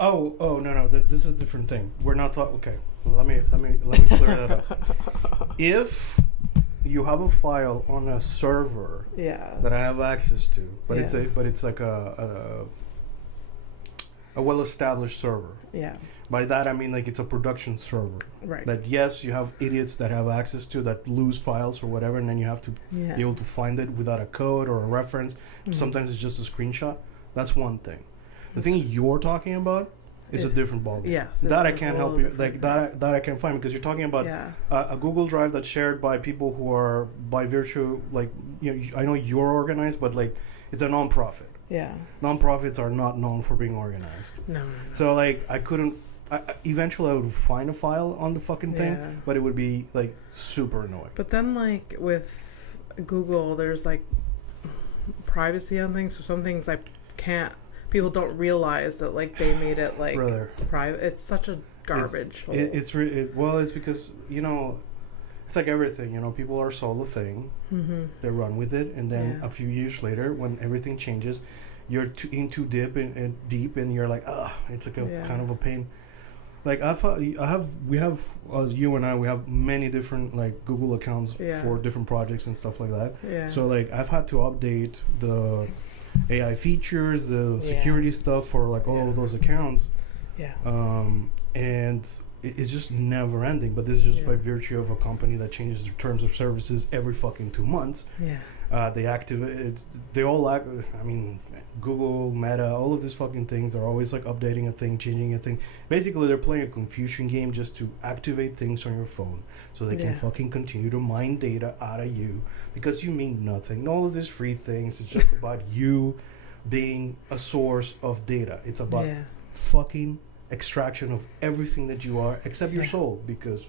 No. This is a different thing. We're not talking. Okay, let me clear that up. If you have a file on a server that I have access to, but it's like a well-established server. Yeah. By that I mean like it's a production server. Right. That yes, you have idiots that have access to that lose files or whatever, and then you have to be able to find it without a code or a reference. Mm-hmm. Sometimes it's just a screenshot. That's one thing. The thing you're talking about is a different ballgame. Yes. That I can't help you. Like that I can't find because you're talking about a Google Drive that's shared by people who are by virtue like I know you're organized, but like it's a non-profit. Yeah. Non-profits are not known for being organized. No. So like I couldn't. Eventually I would find a file on the fucking thing, but it would be like super annoying. But then like with Google, there's like privacy on things. So some things I can't. People don't realize that like they made it like private. It's such a garbage. It's because it's like everything. People are sold a thing, they run with it, and then a few years later, when everything changes, you're too deep and you're like, it's like a kind of a pain. Like you and I, we have many different like Google accounts for different projects and stuff like that. Yeah. So like I've had to update the AI features, the security stuff for like all of those accounts. Yeah. And it's just never ending. But this is just by virtue of a company that changes their terms of services every fucking 2 months. Yeah. They activate. They all act. I mean, Google, Meta, all of these fucking things are always like updating a thing, changing a thing. Basically, they're playing a confusion game just to activate things on your phone, so they can fucking continue to mine data out of you because you mean nothing. And all of these free things, it's just about you being a source of data. It's about fucking extraction of everything that you are, except your soul. Because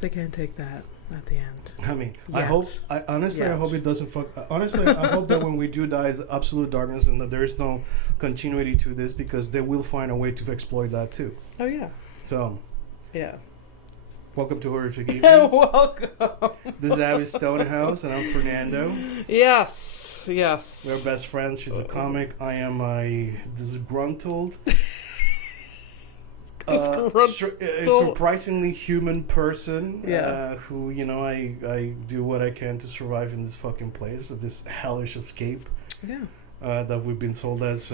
they can't take that at the end. I mean, I hope it doesn't fuck. Honestly, I hope that when we do die is absolute darkness and that there is no continuity to this because they will find a way to exploit that too. Oh yeah. So. Yeah. Welcome to Horrific Evening. Welcome. This is Abby Stonehouse and I'm Fernando. Yes. We're best friends. She's a comic. I am a disgruntled. Surprisingly human person who I do what I can to survive in this fucking place, this hellish escape that we've been sold as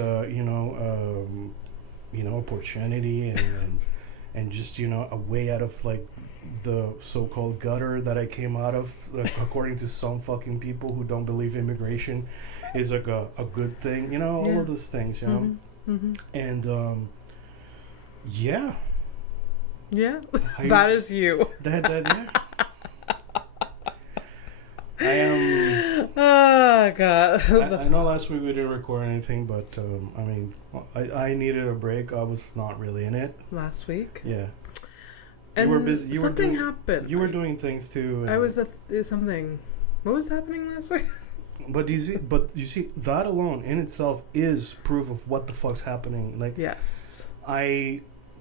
opportunity and just a way out of like the so-called gutter that I came out of, according to some fucking people who don't believe immigration is like a good thing, all of those things, and Yeah. That is you. I am. Oh God. I know last week we didn't record anything, but I needed a break. I was not really in it last week. Yeah. And you were busy. Something happened. You were doing things too. I was something. What was happening last week? But you see, that alone in itself is proof of what the fuck's happening. Like, yes,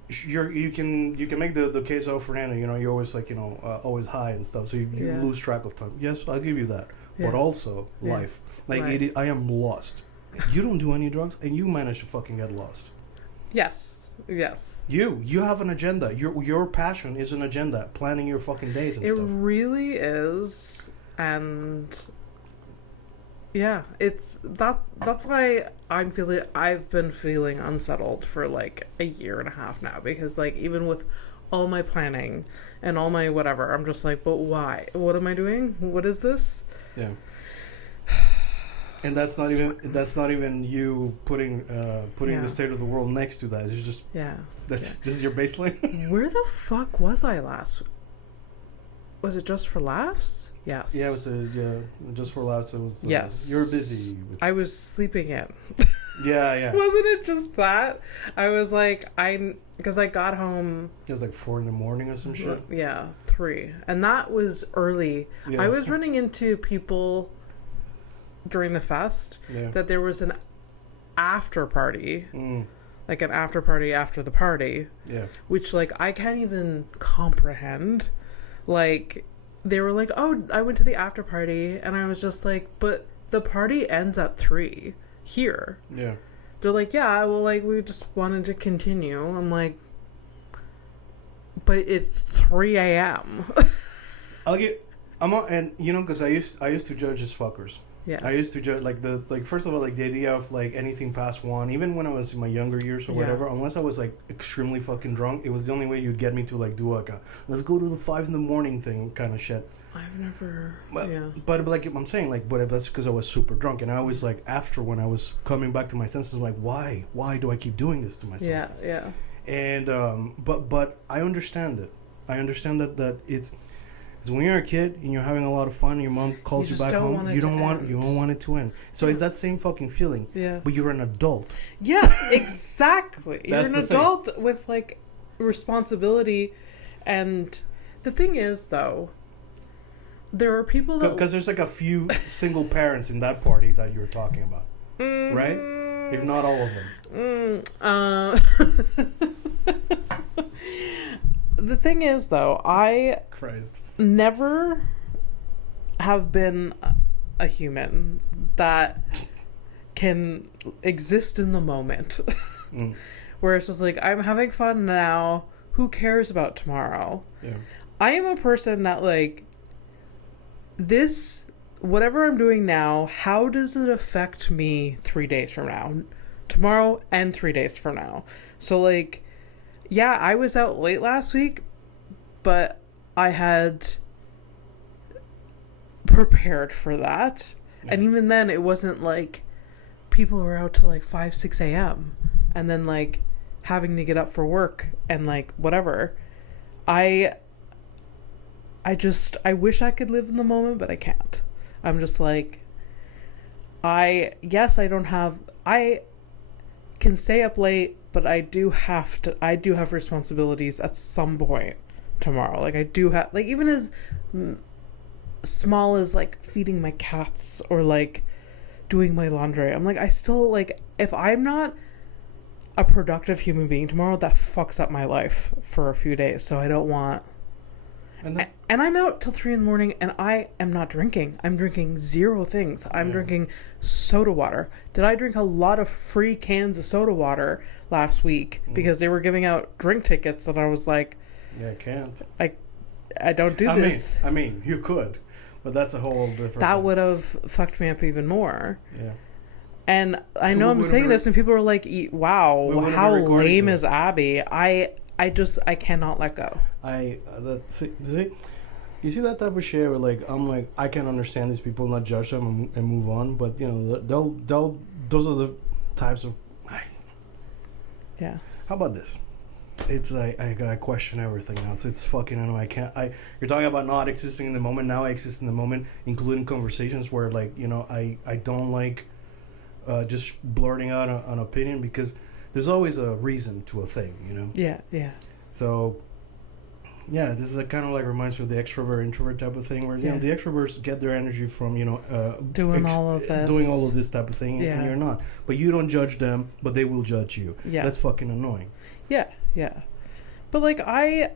you can make the case of Fernando. You're always like always high and stuff, so you lose track of time. Yes, I'll give you that. But also life, like I am lost. You don't do any drugs, and you manage to fucking get lost. Yes. You have an agenda. Your passion is an agenda, planning your fucking days and stuff. It really is, and. Yeah, that's why I've been feeling unsettled for like a year and a half now, because like even with all my planning and all my whatever, I'm just like, but why? What am I doing? What is this? Yeah. And that's not even you putting the state of the world next to that. It's just this is your baseline. Where the fuck was I last? Was it Just for Laughs? Yes. Yeah, it was Just for Laughs. It was. Yes. You were busy. I was sleeping in. Yeah. Wasn't it just that? I was like, because I got home. It was like 4 a.m. or some shit. Yeah, 3, and that was early. Yeah. I was running into people during the fest that there was an after party. Like an after party after the party. Yeah. Which like I can't even comprehend. Like, they were like, oh, I went to the after party, and I was just like, but the party ends at 3 here. Yeah. they're like, yeah, well, like, we just wanted to continue. I'm like, but it's 3 a.m. And you know, because I used to judge as fuckers. Yeah. I used to judge first of all, like the idea of like anything past 1, even when I was in my younger years or whatever, unless I was like extremely fucking drunk, it was the only way you'd get me to like do like a let's go to the 5 a.m. thing kind of shit. I've never. But like I'm saying, like, but that's because I was super drunk, and I was like, after when I was coming back to my senses, I'm like, why do I keep doing this to myself? Yeah. And but I understand it. I understand that it's. Because when you're a kid and you're having a lot of fun, and your mom calls you back home. You don't want it to end. So it's that same fucking feeling. Yeah. But you're an adult. Yeah, exactly. You're an adult with like responsibility, and the thing is, though, there are people that because there's like a few single parents in that party that you're talking about, right? If not all of them. The thing is, though, I never have been a human that can exist in the moment. Where it's just like, I'm having fun now. Who cares about tomorrow? Yeah. I am a person that, like, this, whatever I'm doing now, how does it affect me 3 days from now? Tomorrow and 3 days from now. So, like, yeah, I was out late last week, but I had prepared for that. Yeah. And even then, it wasn't like people were out till like 5, 6 a.m. and then like having to get up for work and like whatever. I wish I could live in the moment, but I can't. I'm just like, I can stay up late, but I do have responsibilities at some point tomorrow. Like I do have, like, even as small as like feeding my cats or like doing my laundry. I'm like, I still, like, if I'm not a productive human being tomorrow, that fucks up my life for a few days. So I don't want. And I'm out till 3 a.m. and I am not drinking. I'm drinking 0 things. I'm drinking soda water. Did I drink a lot of free cans of soda water last week because they were giving out drink tickets and I was like, yeah, I can't. I don't do this. I mean, you could, but that's a whole different. That would have fucked me up even more. Yeah. And I know I'm saying this and people are like, wow, how lame is Abby? I cannot let go. You see that type of shit where like I'm like, I can understand these people, not judge them and move on, but you know those are the types of. Yeah. How about this? It's like I question everything now. So it's fucking annoying. You're talking about not existing in the moment. Now I exist in the moment, including conversations where like, you know, I don't like just blurting out an opinion because there's always a reason to a thing, you know? Yeah. So, yeah, this is kind of like reminds me of the extrovert-introvert type of thing where, you know, the extroverts get their energy from, you know... doing all of this type of thing, and you're not. But you don't judge them, but they will judge you. Yeah. That's fucking annoying. Yeah. But, like, I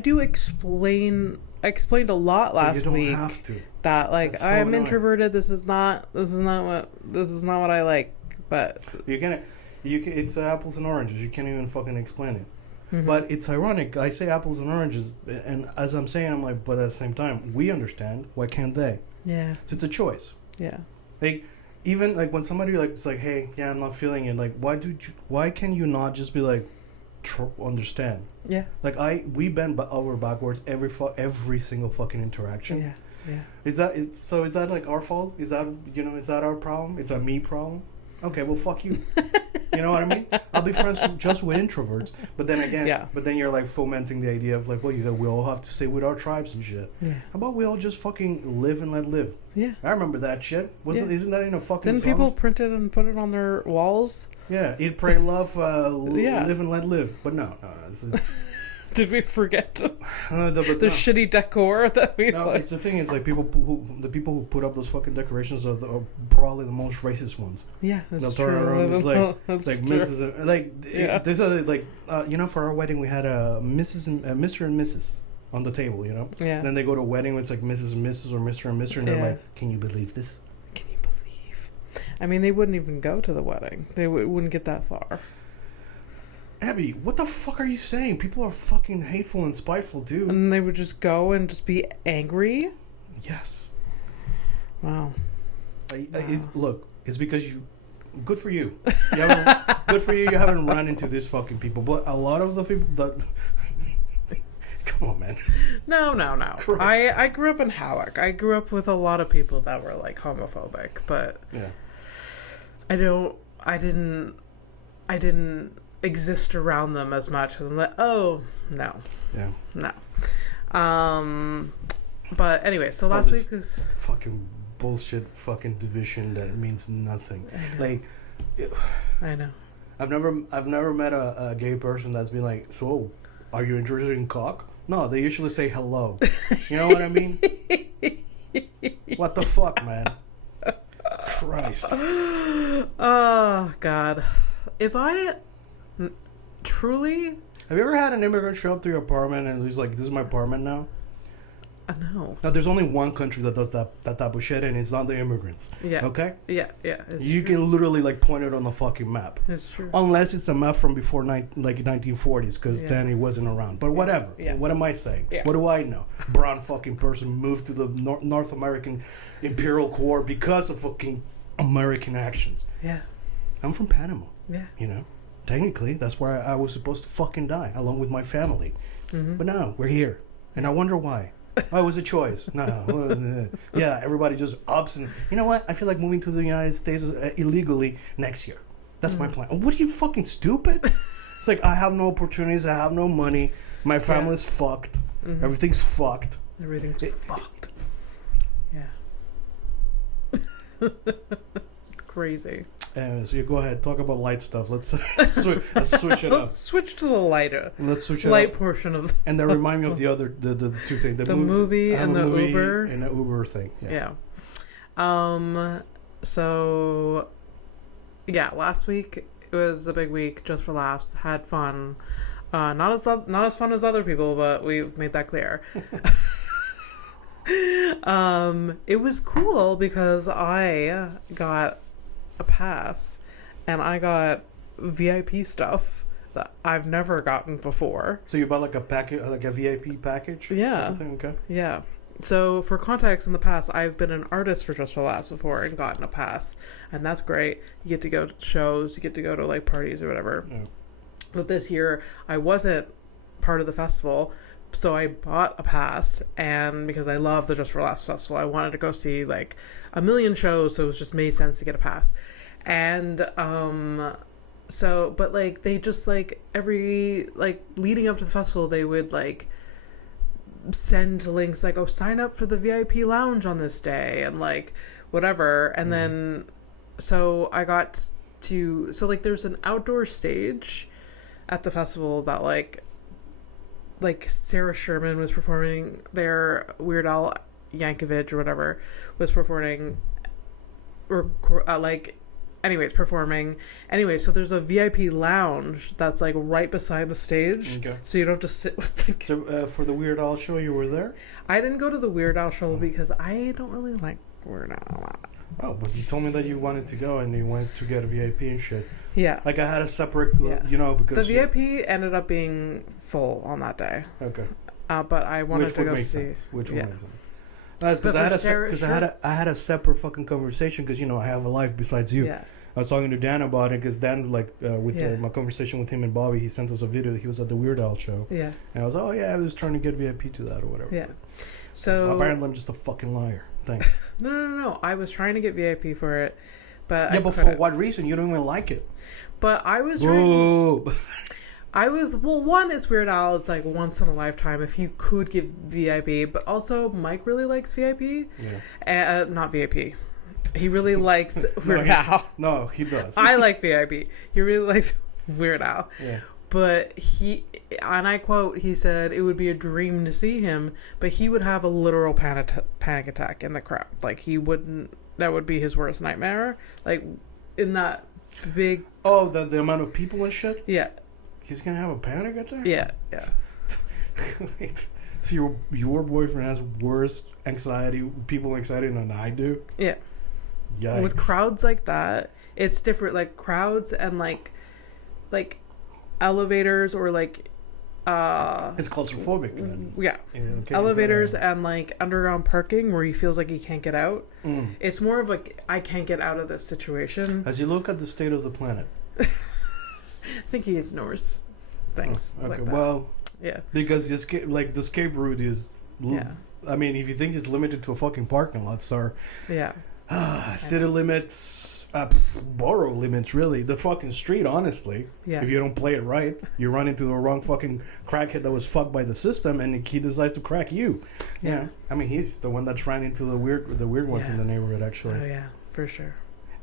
do explained a lot last week. You don't have to. That, like, so I'm introverted, this is not what I like, but... It's apples and oranges. You can't even fucking explain it. Mm-hmm. But it's ironic. I say apples and oranges, and as I'm saying, I'm like, but at the same time, we understand. Why can't they? Yeah. So it's a choice. Yeah. Like, even like when somebody like it's like, hey, yeah, I'm not feeling it. Like, why can you not just be like, understand? Yeah. Like we bend over backwards every single fucking interaction. Yeah. Is that like our fault? Is that our problem? It's a me problem? Okay, well, fuck you. You know what I mean? I'll be friends just with introverts. But then again, but then you're like fomenting the idea of like, well, we all have to stay with our tribes and shit. Yeah. How about we all just fucking live and let live? Yeah. I remember that shit. Isn't that in a fucking Didn't people print it and put it on their walls? Yeah. Eat, pray, love, live and let live. But no. It's Did we forget the no. shitty decor that we like? It's the thing is like the people who put up those fucking decorations are probably the most racist ones. Yeah, that's they'll true. turn around and like true. Mrs. Like there's a like you know, for our wedding we had a Mrs. and Mr. and Mrs. on the table, you know. Yeah. And then they go to a wedding, it's like Mrs. and Mrs. or Mr. and Mr. and they're like, can you believe this? Can you believe? I mean, they wouldn't even go to the wedding. They wouldn't get that far. Abby, what the fuck are you saying? People are fucking hateful and spiteful, too. And they would just go and just be angry? Yes. Wow. Look, it's because you... Good for you. Good for you. You haven't run into these fucking people. But a lot of the people that... Come on, man. No. I grew up in Howick. I grew up with a lot of people that were like homophobic, but yeah. I didn't exist around them as much. I'm like, oh no. Yeah. No. But anyway, so last week was fucking bullshit fucking division that means nothing. I know. I've never met a gay person that's been like, so are you interested in cock? No, they usually say hello. You know what I mean? What the fuck, man? Christ. Oh, God. If I truly... Have you ever had an immigrant show up to your apartment and he's like, this is my apartment now? No. Now, there's only one country that does that type of shit, and it's not the immigrants. Yeah. Okay? Yeah. You can literally, like, point it on the fucking map. It's true. Unless it's a map from before, 1940s, because then it wasn't around. But whatever. Yeah. What am I saying? Yeah. What do I know? Brown fucking person moved to the North American Imperial Corps because of fucking American actions. Yeah. I'm from Panama. Yeah. You know? Technically, that's where I was supposed to fucking die, along with my family. Mm-hmm. But no, we're here. And I wonder why. Oh, it was a choice. No. Yeah, everybody just ups and... You know what? I feel like moving to the United States illegally next year. That's my plan. What are you, fucking stupid? It's like, I have no opportunities. I have no money. My family's fucked. Mm-hmm. Everything's fucked. Everything's fucked. Yeah. It's crazy. So you go ahead, talk about light stuff. Let's switch it up. Let's switch to the lighter. Let's switch it light up. portion of. And then remind me of the other, the two things. The movie and the Uber. And the Uber thing. Yeah. So, yeah, last week it was a big week. Just for laughs, had fun. Not as fun as other people, but we've made that clear. It was cool because I got a pass and I got VIP stuff that I've never gotten before. So you bought like a package, like a VIP package? Yeah. Okay. Yeah. So for context, in the past, I've been an artist for Just for Laughs before and gotten a pass, and that's great. You get to go to shows, you get to go to like parties or whatever. Yeah. But this year, I wasn't part of the festival. So I bought a pass, and because I love the Just for Laughs festival, I wanted to go see like a million shows, so it just made sense to get a pass. And but like they just like every like leading up to the festival, they would like send links like, oh, sign up for the VIP lounge on this day and like whatever. And then so I got to there's an outdoor stage at the festival that like Sarah Sherman was performing there, Weird Al Yankovic or whatever was performing, or performing. Anyway, so there's a VIP lounge that's like right beside the stage. Okay. So you don't just sit with like... So for the Weird Al show, you were there? I didn't go to the Weird Al show because I don't really like Weird Al. Oh, but you told me that you wanted to go and you went to get a VIP and shit. Yeah. Like I had a separate, because... The VIP ended up being full on that day. Okay. But I wanted to go see... Which one makes sense? That's because I had a separate fucking conversation because, I have a life besides you. Yeah. I was talking to Dan about it because Dan, with my conversation with him and Bobby, he sent us a video. He was at the Weird Al show. Yeah. And I was, I was trying to get VIP to that or whatever. Yeah. So apparently I'm just a fucking liar. Thanks. No. I was trying to get VIP for it, but but for what reason? You don't even like it. But I was one, it's Weird Al. It's like once in a lifetime if you could give VIP. But also, Mike really likes VIP. Yeah. Not VIP. He really likes Weird Al. No, he does. I like VIP. He really likes Weird Al. Yeah. But he, and I quote, he said it would be a dream to see him, but he would have a literal panic attack in the crowd. Like that would be his worst nightmare. Like in that big... Oh, the amount of people and shit? Yeah. He's going to have a panic attack? Yeah. Wait. So your boyfriend has worse anxiety than I do? Yeah. Yikes. with crowds like that, it's different. Like crowds and like elevators or like it's claustrophobic. Yeah. Elevators and like underground parking where he feels like he can't get out. It's more of like, I can't get out of this situation. As you look at the state of the planet, I think he ignores things like that. Well, yeah, because the escape route is I mean, if you think it's limited to a fucking parking lot, sir. Yeah. City limits, borough limits, really. The fucking street, honestly. Yeah. If you don't play it right, you run into the wrong fucking crackhead that was fucked by the system, and he decides to crack you. Yeah. I mean, he's the one that's ran into the weird ones in the neighborhood, actually. Oh yeah, for sure.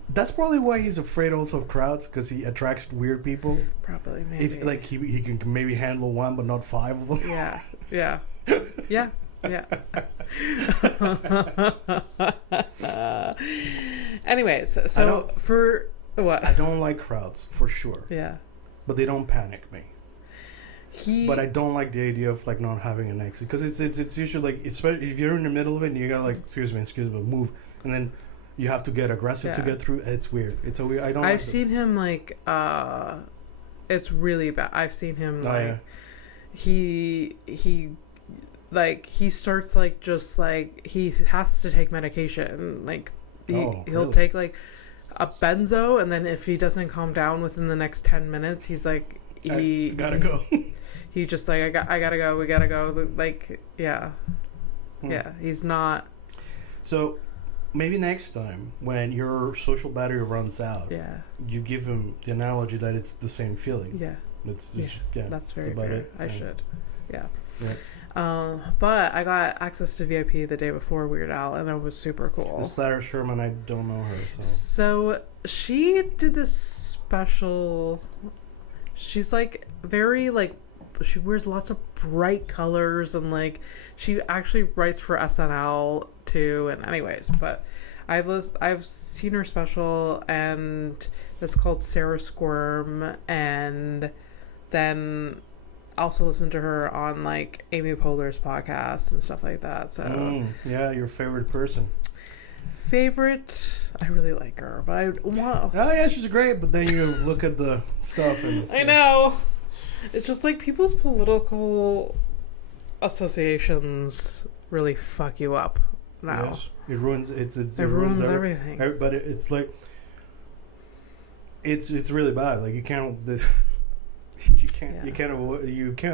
That's probably why he's afraid also of crowds, because he attracts weird people. Probably, maybe. If like he can maybe handle one, but not five of them. Yeah. Yeah. Yeah. Yeah. Anyways, so for what? I don't like crowds for sure. Yeah. But they don't panic me. But I don't like the idea of like not having an exit, because it's usually like, especially if you're in the middle of it and you gotta like excuse me move, and then you have to get aggressive to get through. It's weird. It's a weird. I've seen him like it's really bad. I've seen him like he he starts like just like he has to take medication. Like he'll take like a benzo, and then if he doesn't calm down within the next 10 minutes, he's like I gotta go. He just like I gotta go. We gotta go. Like yeah. He's not. So maybe next time when your social battery runs out, you give him the analogy that it's the same feeling. Yeah. That's very about fair. it. I should. Yeah. But I got access to VIP the day before Weird Al, and it was super cool. This Sarah Sherman, I don't know her. So she did this special. She's like very like, she wears lots of bright colors, and like she actually writes for SNL too. And anyways, but I've seen her special, and it's called Sarah Squirm, and then also listen to her on like Amy Poehler's podcast and stuff like that. So your favorite person. I really like her, but oh yeah, she's great, but then you look at the stuff and I know it's just like people's political associations really fuck you up now. Yes, it ruins it ruins everything. But it's like it's really bad. Like you can't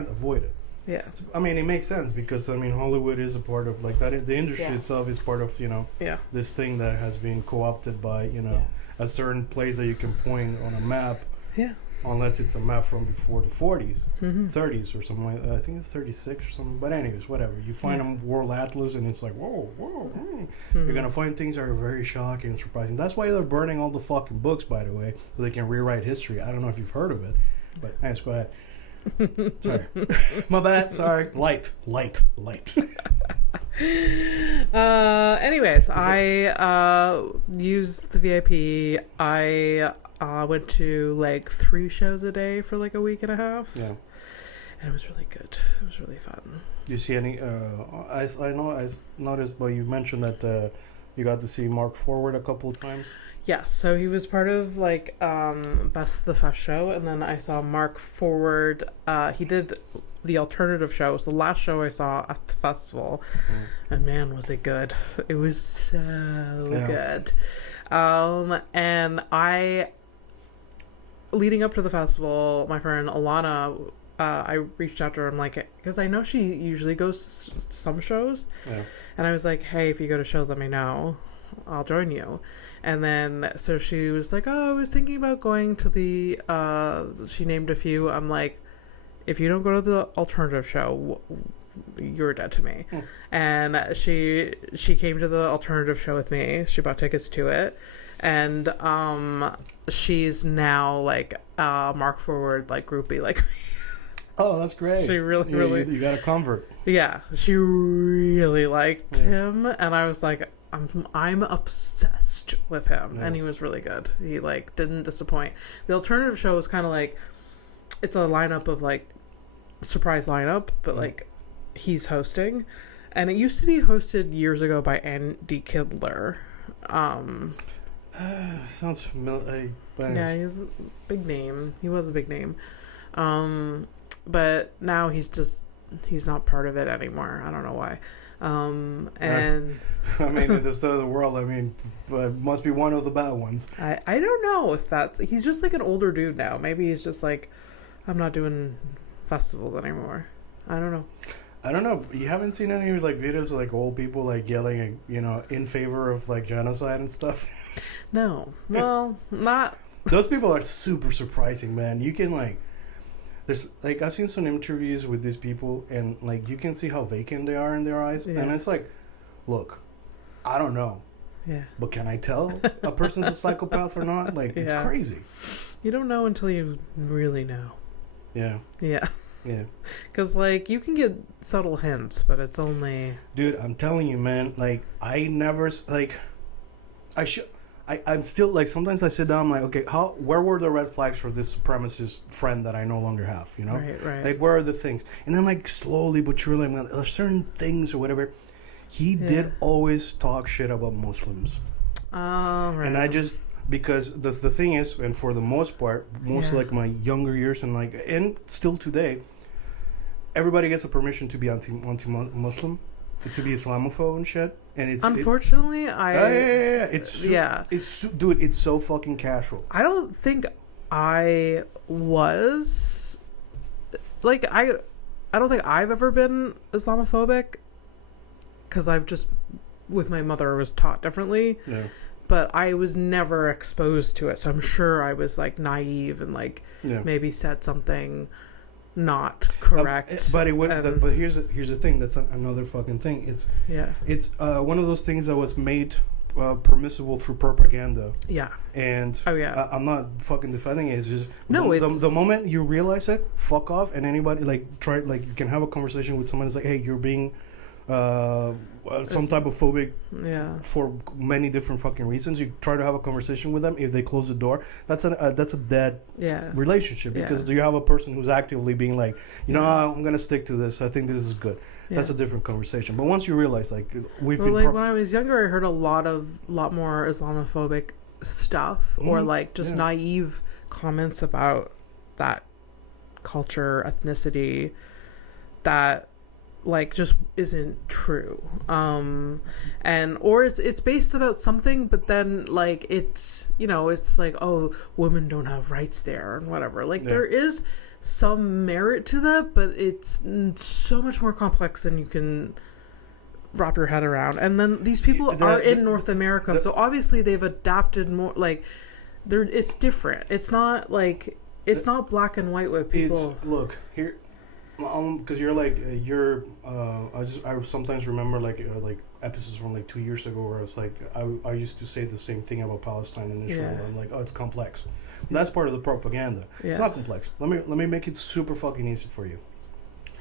avoid it. Yeah. I mean, it makes sense because I mean Hollywood is a part of like that. The industry itself is part of this thing that has been co-opted by a certain place that you can point on a map. Yeah. Unless it's a map from before the 40s, 30s or something like that. I think it's 36 or something. But anyways, whatever. You find a world atlas and it's like, whoa. You're going to find things that are very shocking and surprising. That's why they're burning all the fucking books, by the way, so they can rewrite history. I don't know if you've heard of it. But anyways, go ahead. Sorry. My bad. Sorry. Light. Anyways, I used the VIP. I went to like 3 shows a day for like a week and a half. Yeah. And it was really good. It was really fun. Do you see any I noticed, but you mentioned that you got to see Mark Forward a couple of times. Yes, so he was part of like Best of the Fest show, and then I saw Mark Forward. He did the alternative show. It was the last show I saw at the festival, and man, was it good! It was so good. And leading up to the festival, my friend Alana, I reached out to her. I'm like, because I know she usually goes to some shows, and I was like, hey, if you go to shows, let me know. I'll join you. And then so she was like, oh, I was thinking about going to the she named a few. I'm like, if you don't go to the alternative show, you're dead to me. And she came to the alternative show with me. She bought tickets to it, and she's now like Mark Forward like groupie like me. Oh, that's great. She really you got a convert. Yeah, she really liked him, and I was like, I'm obsessed with him, and he was really good. He like didn't disappoint. The alternative show was kind of like, it's a lineup of like surprise lineup, but like he's hosting, and it used to be hosted years ago by Andy Kindler. Sounds familiar. But Yeah, he's a big name. He was a big name. But now he's not part of it anymore. I don't know why. And I mean, in this side of the world, I mean, must be one of the bad ones. I don't know if he's just like an older dude now. Maybe he's just like, I'm not doing festivals anymore. I don't know. I don't know. You haven't seen any like videos of like old people like yelling, you know, in favor of like genocide and stuff? No. Well, not. Those people are super surprising, man. You can like, there's like I've seen some interviews with these people, and like you can see how vacant they are in their eyes, Yeah. and it's like, look, I don't know, Yeah. but can I tell a person's a psychopath or not? Like, it's Yeah. crazy. You don't know until you really know. Yeah. Yeah. Yeah. Because, like, you can get subtle hints, but it's only... Dude, I'm telling you, man, like, I never, like, I'm still, like, sometimes I sit down, I'm like, okay, where were the red flags for this supremacist friend that I no longer have, you know? Right. Like, where are the things? And then, like, slowly but surely, I'm like, there's certain things or whatever. He did always talk shit about Muslims. Oh, right. And I just... Because the thing is, and for the most part, like my younger years and still today, everybody gets a permission to be anti-Muslim, to be Islamophobe and shit. And it's unfortunately, it's so fucking casual. I don't think I was like I don't think I've ever been Islamophobic because I've just with my mother was taught differently. Yeah. But I was never exposed to it, so I'm sure I was like naive and like maybe said something not correct. But here's the thing. That's another fucking thing. It's one of those things that was made permissible through propaganda. Yeah. And I'm not fucking defending it. It's just the moment you realize it, fuck off. And anybody you can have a conversation with someone. It's like, hey, you're being some type of phobic for many different fucking reasons. You try to have a conversation with them. If they close the door, that's a dead relationship because you have a person who's actively being like, I'm gonna stick to this. I think this is good. That's a different conversation. But once you realize, like, when I was younger, I heard a lot more Islamophobic stuff or like just naive comments about that culture, ethnicity that like just isn't true, or it's based about something, but then like it's like, oh, women don't have rights there and whatever. Like there is some merit to that, but it's so much more complex than you can wrap your head around. And then these people are in North America, so obviously they've adapted more. Like it's different. It's not like it's not black and white with people. Look here. Because I sometimes remember like episodes from like 2 years ago where it's like I used to say the same thing about Palestine and Israel. I'm like, oh, it's complex. That's part of the propaganda. It's not complex. Let me make it super fucking easy for you.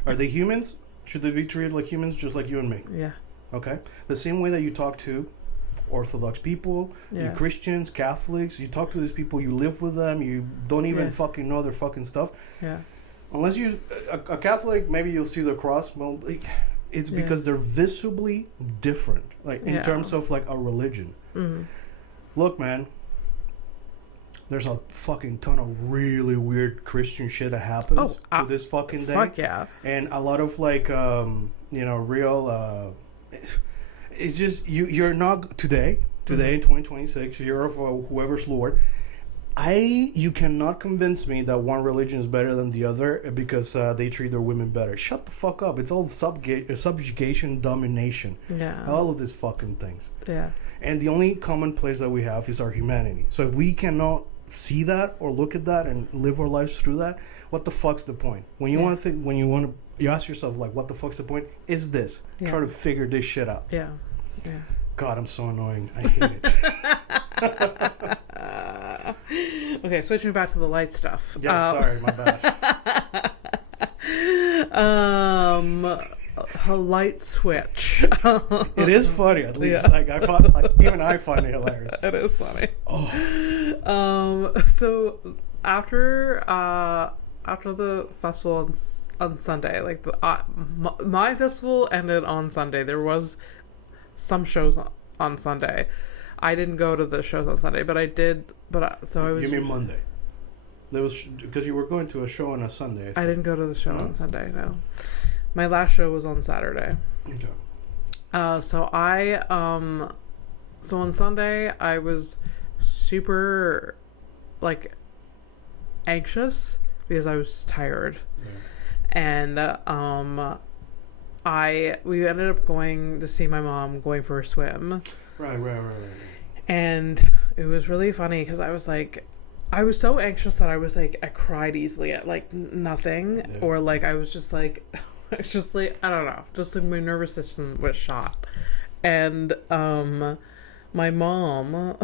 Are they humans? Should they be treated like humans, just like you and me? Yeah. Okay. The same way that you talk to Orthodox people, you Christians, Catholics, you talk to these people, you live with them, you don't even fucking know their fucking stuff. Yeah. Unless you a Catholic, maybe you'll see the cross. Well, it's because they're visibly different, like in terms of like a religion. Mm-hmm. Look, man, there's a fucking ton of really weird Christian shit that happens to this fucking day. Fuck yeah! And a lot of like real. It's just you're not today in 2026. You're of whoever's Lord. You cannot convince me that one religion is better than the other because they treat their women better. Shut the fuck up. It's all subjugation, domination. Yeah. All of these fucking things. Yeah. And the only common place that we have is our humanity. So if we cannot see that or look at that and live our lives through that, what the fuck's the point? When you want to think, you ask yourself, like, what the fuck's the point? It's this. Yeah. Try to figure this shit out. Yeah. Yeah. God, I'm so annoying. I hate it. Okay, switching back to the light stuff. Yeah, sorry, my bad. A light switch. It is funny, at least. Yeah. Like even I find it hilarious. It is funny. Oh. So after the festival on Sunday, like my festival ended on Sunday. There was some shows on Sunday. I didn't go to the shows on Sunday, but I did. So I was. You mean Monday? There was because you were going to a show on a Sunday. I didn't go to the show on Sunday. No, my last show was on Saturday. Okay. So on Sunday I was super like anxious because I was tired, and we ended up going to see my mom going for a swim. Right. And it was really funny because I was so anxious that I was like, I cried easily at like nothing, or like I was just like, I don't know, just like my nervous system was shot. And my mom,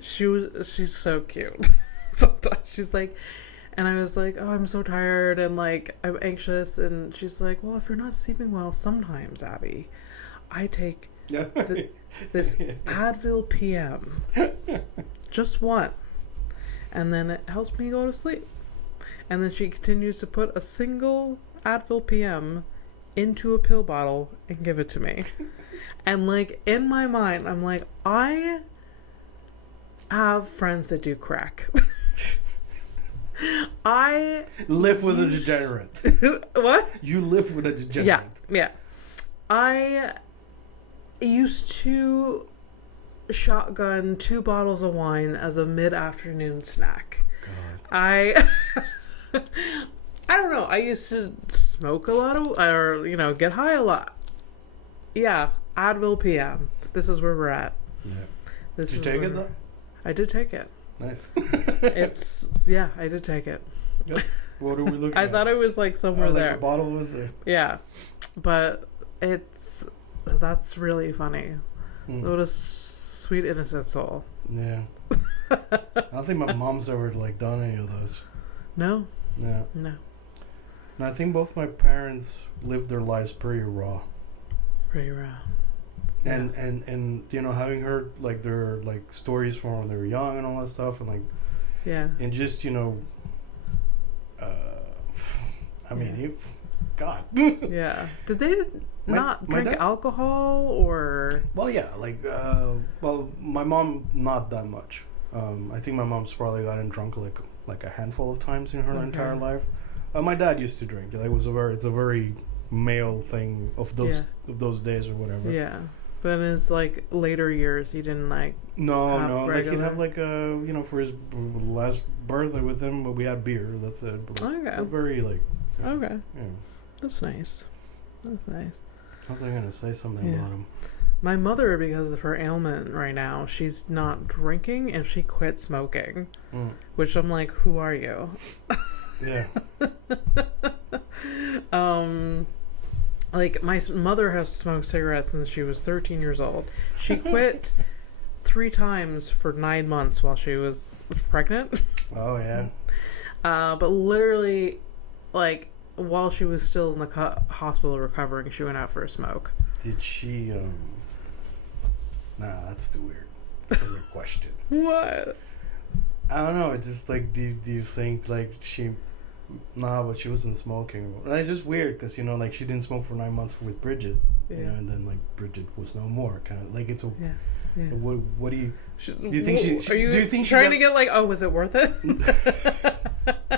she's so cute. Sometimes she's like, and I was like, oh, I'm so tired and like I'm anxious, and she's like, well, if you're not sleeping well, sometimes, Abby, I take this Advil PM, just one, and then it helps me go to sleep. And then she continues to put a single Advil PM into a pill bottle and give it to me. And like in my mind, I'm like, I have friends that do crack. I live with a degenerate. What? You live with a degenerate. Yeah. I used to shotgun 2 bottles of wine as a mid-afternoon snack. God. I don't know. I used to smoke a lot or get high a lot. Yeah, Advil PM. This is where we're at. Yeah. Did you take it though? I did take it. Nice. I did take it. Yep. What are we looking at? I thought it was like somewhere there. The bottle was there. Yeah, but that's really funny. What a sweet innocent soul. Yeah. I don't think my mom's ever like done any of those. No. Yeah. No. And I think both my parents lived their lives pretty raw. Pretty raw. And having heard like their like stories from when they were young and all that stuff, and like and just God. Yeah. Did they not drink alcohol or? Well, yeah, like my mom not that much. I think my mom's probably gotten drunk like a handful of times in her entire life. My dad used to drink. Like, it's a very male thing of those days or whatever. Yeah. But in his like later years, he didn't like. No. Like he'd have like for his last birthday with him, we had beer. That's it. But, okay. Very like. Okay. Yeah. That's nice. That's nice. I was gonna say something about him. My mother, because of her ailment right now, she's not drinking and she quit smoking. Which I'm like, who are you? Yeah. Like my mother has smoked cigarettes since she was 13 years old. She quit 3 times for 9 months while she was pregnant. Oh yeah. But literally, like while she was still in the hospital recovering, she went out for a smoke. Did she? Nah, that's too weird. That's a weird question. What? I don't know. It's just like, do you think like she? Nah, but she wasn't smoking. It's just weird because like she didn't smoke for 9 months with Bridget, and then like Bridget was no more. Kind of like it's a. Yeah. What do you? Do you think she? Are you do you think trying to get like? Oh, was it worth it?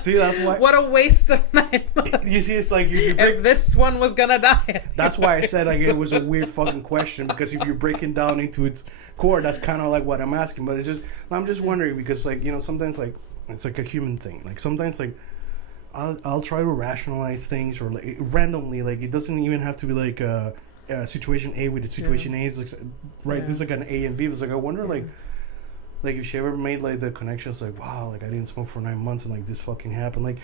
See, that's why. What a waste of 9 months. You see, it's like if this one was gonna die. That's why I said like it was a weird fucking question, because if you're breaking down into its core, that's kind of like what I'm asking. But it's just, I'm just wondering because like sometimes like it's like a human thing. Like sometimes like I'll try to rationalize things or like randomly, like it doesn't even have to be like situation A with the situation A is like, right. This is like an A and B. It's like I wonder like if she ever made like the connections like, wow, like I didn't smoke for 9 months and like this fucking happened. Like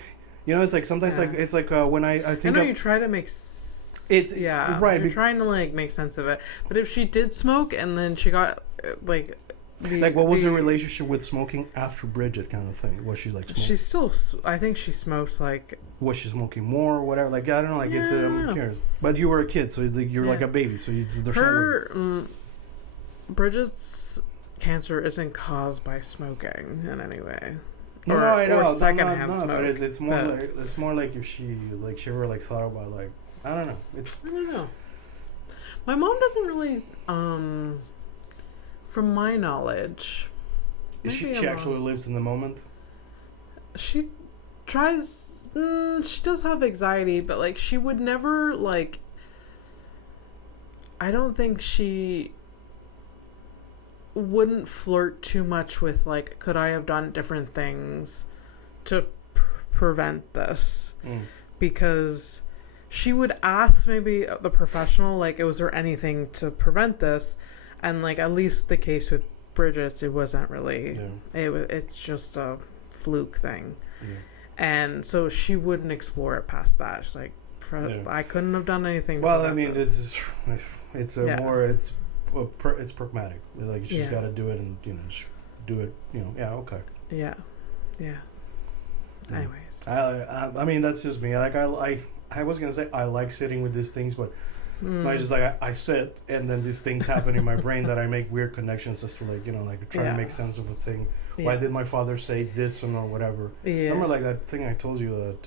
it's like sometimes like it's like when I think I know you try to make it's right. You're trying to like make sense of it. But if she did smoke and then she got like. What was her relationship with smoking after Bridget, kind of thing? Was she like smoking? She's still, I think she smokes like. Was she smoking more or whatever? Like I don't know. Like it's I'm curious. But you were a kid, so you're like a baby, so there's her. Bridget's cancer isn't caused by smoking in any way. No, I know. Or secondhand smoke. But it's more like if she ever like thought about like I don't know. I don't know. My mom doesn't really from my knowledge, She maybe I'm actually wrong. lives in the moment. She tries. She does have anxiety, but like she would never like. I don't think she wouldn't flirt too much with like, could I have done different things to prevent this? Because she would ask maybe the professional, like, was there anything to prevent this? And like, at least the case with Bridget, it wasn't really. It's just a fluke thing. And so she wouldn't explore it past that. She's like, I couldn't have done anything. Well, I mean, it's more it's pragmatic. Like, she's got to do it, and just do it. Okay. Yeah. Anyways, I mean, that's just me. Like, I was gonna say I like sitting with these things, but I just like I sit, and then these things happen in my brain that I make weird connections as to like try to make sense of a thing. Why did my father say this or whatever? Remember, like, that thing I told you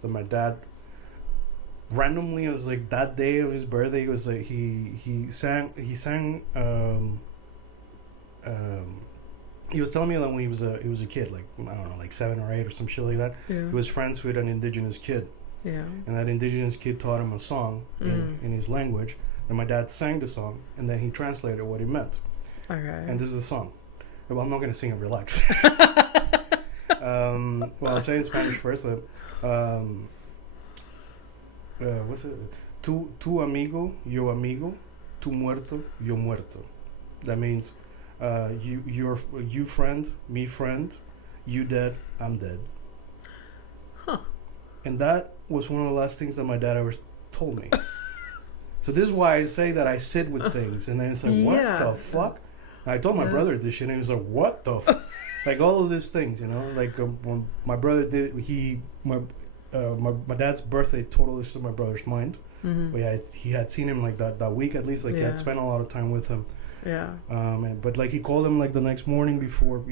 that my dad randomly, it was like that day of his birthday, it was like he sang he was telling me that when he was a kid, like, I don't know, like 7 or 8 or some shit like that, he was friends with an indigenous kid, and that indigenous kid taught him a song in his language, and my dad sang the song, and then he translated what it meant. Okay. And this is a song. Well, I'm not gonna sing it. Relax. Well, I'll say it in Spanish first. What's it? Tu amigo, yo amigo, tu muerto, yo muerto. That means you friend, me friend, you dead, I'm dead. Huh. And that was one of the last things that my dad ever told me. So this is why I say that I sit with things, and then it's like, what the fuck? I told my brother this shit, and he was like, what the fuck? Like, all of these things, like, when my brother did, my dad's birthday totally slipped my brother's mind. But he had seen him like that week at least, like he had spent a lot of time with him. But like, he called him like the next morning before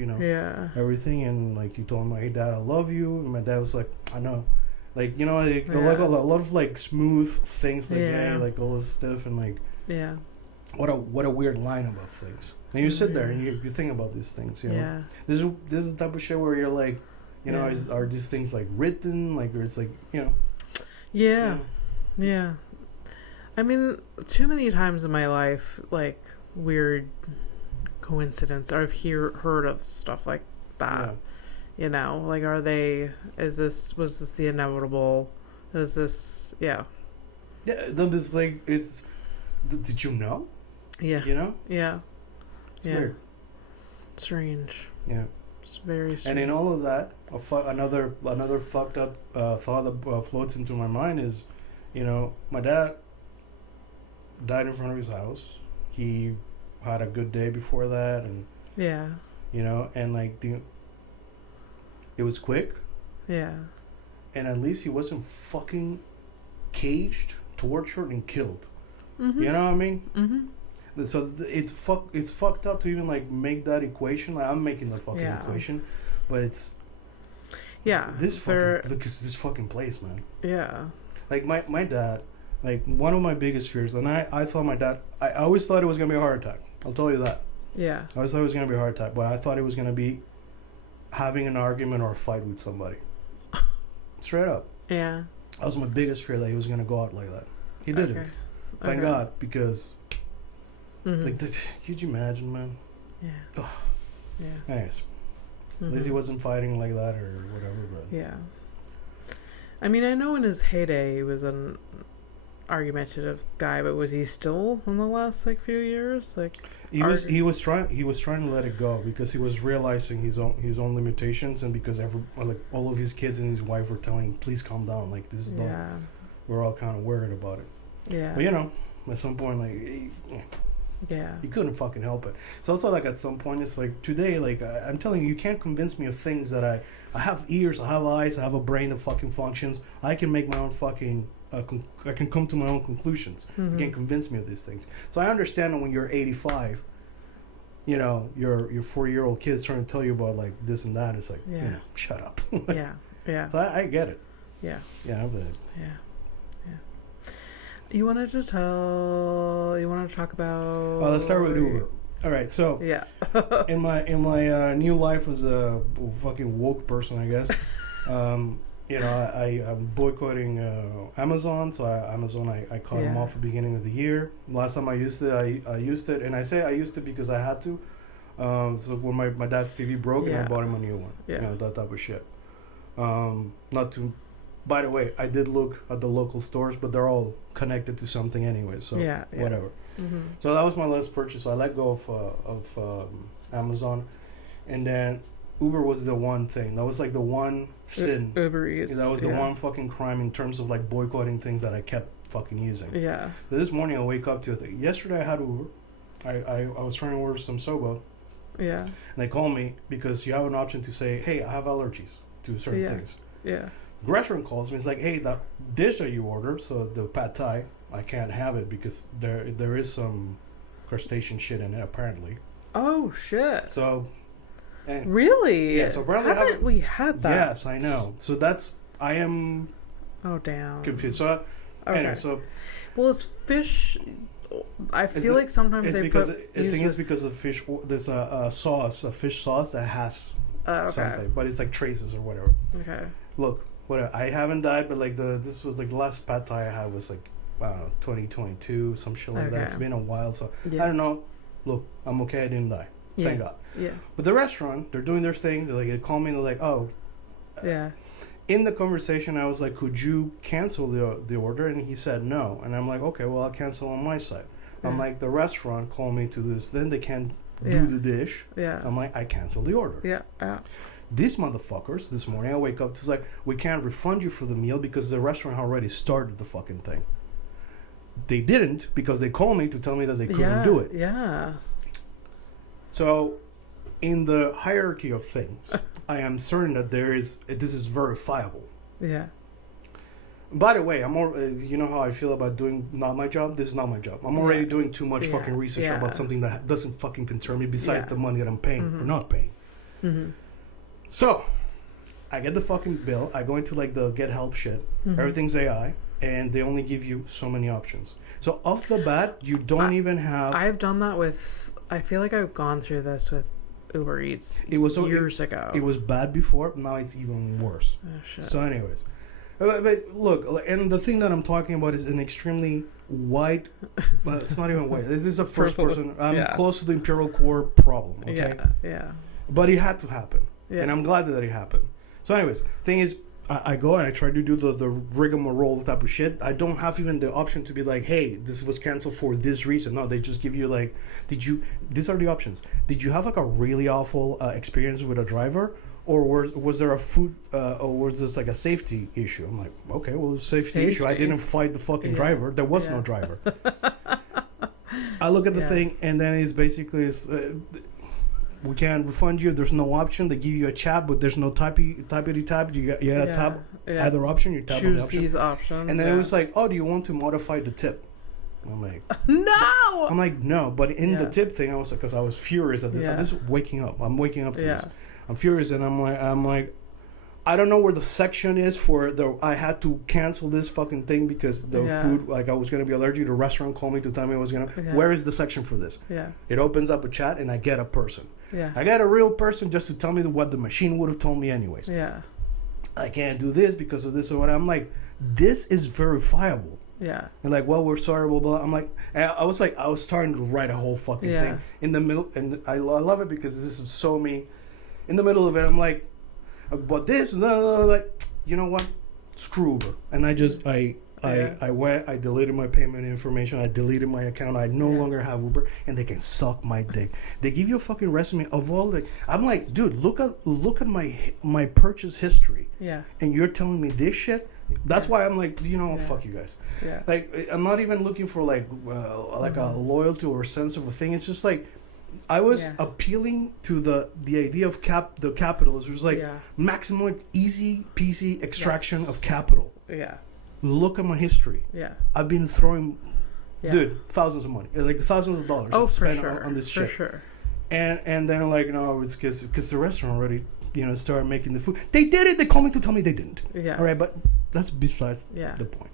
everything, and like, he told him, hey dad, I love you, and my dad was like, I know, like, like a lot of like smooth things, like like all this stuff, and like what a weird line about things. And you sit there and you think about these things, This is the type of shit where you're like, are these things like written, like, or it's like, Yeah. I mean, too many times in my life, like, weird coincidence, or I've heard of stuff like that. Like, was this the inevitable? Is this, then it's like, did you know? Yeah. It's weird. Strange. Yeah. It's very strange. And in all of that, another fucked up thought that floats into my mind is, my dad died in front of his house. He had a good day before that, and and like it was quick. And at least he wasn't fucking caged, tortured, and killed. You know what I mean? So it's fucked up to even like make that equation. Like, I'm making the fucking equation, but it's look at this fucking place, man. Like, my dad, like, one of my biggest fears, and I thought my dad, I always thought it was gonna be a heart attack. I'll tell you that. I always thought it was gonna be a heart attack, but I thought it was gonna be having an argument or a fight with somebody. Straight up. That was my biggest fear, that he was gonna go out like that. He didn't. Thank God, because like, could you imagine, man? Anyways, at least he wasn't fighting like that or whatever. But I mean, I know in his heyday he was an argumentative guy, but was he still in the last like few years? Like, he was trying to let it go, because he was realizing his own limitations, and because all of his kids and his wife were telling him, please calm down, like, this is we're all kind of worried about it. But at some point, like, he couldn't fucking help it. So also, like, at some point, it's like, today, like, I'm telling you, you can't convince me of things that I have ears, I have eyes, I have a brain that fucking functions. I can make my own fucking I can come to my own conclusions. You can't convince me of these things. So I understand that when you're 85, your 4-year-old kid's trying to tell you about like this and that. It's like, shut up. So I get it. But You want to talk about... let's start with Uber. All right, so Yeah. in my new life as a fucking woke person, I guess. I'm boycotting Amazon. So I cut them off at the beginning of the year. Last time I used it, I used it, and I say I used it because I had to. So when my dad's TV broke, and I bought him a new one. Yeah. That type of shit. Not to. By the way, I did look at the local stores, but they're all connected to something anyway. So whatever. Mm-hmm. So that was my last purchase. So I let go of Amazon, and then Uber was the one thing. That was like the one sin. Uber Eats. That was the one fucking crime in terms of like boycotting things that I kept fucking using. Yeah. So this morning I wake up to it. Yesterday I had Uber. I was trying to order some soba. Yeah. And they call me because you have an option to say, hey, I have allergies to certain things. Yeah. The restaurant calls me. It's like, hey, that dish that you ordered, so the pad thai, I can't have it because there is some crustacean shit in it apparently. Oh shit. So. Really? Yeah. So apparently haven't we had that? Yes, I know. So I am. Oh damn. Confused. So anyway, well, it's fish. I feel like sometimes it's they because put. I think it's because of fish. There's a fish sauce that has something, but it's like traces or whatever. Okay. Look, whatever. I haven't died, but like this was like the last pad thai I had was like I don't know 2022, some shit like that. It's been a while, so I don't know. Look, I'm okay. I didn't die. Thank God. Yeah. But the restaurant, they're doing their thing. They call me and they're like, oh. Yeah. In the conversation, I was like, could you cancel the order? And he said no. And I'm like, okay, well, I'll cancel on my side. Yeah. I'm like, the restaurant called me to this. Then they can't do the dish. Yeah. I'm like, I canceled the order. Yeah. Yeah. These motherfuckers, this morning, I wake up to, it's like, we can't refund you for the meal because the restaurant already started the fucking thing. They didn't because they called me to tell me that they couldn't do it. Yeah. So, in the hierarchy of things, I am certain that this is verifiable. Yeah. By the way, I'm more. You know how I feel about doing not my job. This is not my job. I'm already doing too much fucking research about something that doesn't fucking concern me. Besides the money that I'm paying or not paying. Mm-hmm. So, I get the fucking bill. I go into like the get help shit. Mm-hmm. Everything's AI, and they only give you so many options. So off the bat, you don't even have. I've done that with. I feel like I've gone through this with Uber Eats years ago. It was bad before. Now it's even worse. Oh, shit. So anyways. But look, and the thing that I'm talking about is an extremely wide, but it's not even white. This is a first person. I'm close to the imperial core problem, okay? Yeah. But it had to happen. Yeah. And I'm glad that it happened. So anyways, thing is, I go and I try to do the rigmarole type of shit. I don't have even the option to be like, hey, this was canceled for this reason. No, they just give you like, these are the options. Did you have like a really awful experience with a driver? Or was there a food, or was this like a safety issue? I'm like, okay, well, it's a safety issue. I didn't fight the fucking driver. There was no driver. I look at the thing, and then it's basically, we can't refund you. There's no option. They give you a chat, but there's no typey tab. You got to tab either option. You tab on the option. These options. And then it was like, oh, do you want to modify the tip? I'm like, no. I'm like, no. But in the tip thing, I was like, because I was furious at this. This is waking up. I'm waking up to this. I'm furious, and I'm like, I don't know where the section is for the. I had to cancel this fucking thing because the food, like I was gonna be allergic. The restaurant called me to tell me I was gonna. Where is the section for this? Yeah. It opens up a chat, and I get a person. Yeah. I got a real person just to tell me what the machine would have told me anyways. Yeah. I can't do this because of this or what. I'm like, this is verifiable. Yeah. And like, well, we're sorry, blah, blah. I'm like, I was starting to write a whole fucking thing in the middle, and I love it because this is so me. In the middle of it, I'm like, but this, like, you know what? Screw Uber. And I just, I went, I deleted my payment information, I deleted my account, I no longer have Uber, and they can suck my dick. They give you a fucking resume of all the, I'm like, dude, look at my purchase history. Yeah. And you're telling me this shit? That's why I'm like, you know, fuck you guys. Yeah. Like, I'm not even looking for like a loyalty or a sense of a thing. It's just like, I was appealing to the idea of the capitalism. It was like maximum easy peasy extraction of capital. Yeah. Look at my history. Yeah. I've been throwing, dude, thousands of money, like thousands of dollars. Oh, for spent sure. on this shit. For sure. And then like, no, it's because the restaurant already, started making the food. They did it. They called me to tell me they didn't. Yeah. All right, but that's besides the point.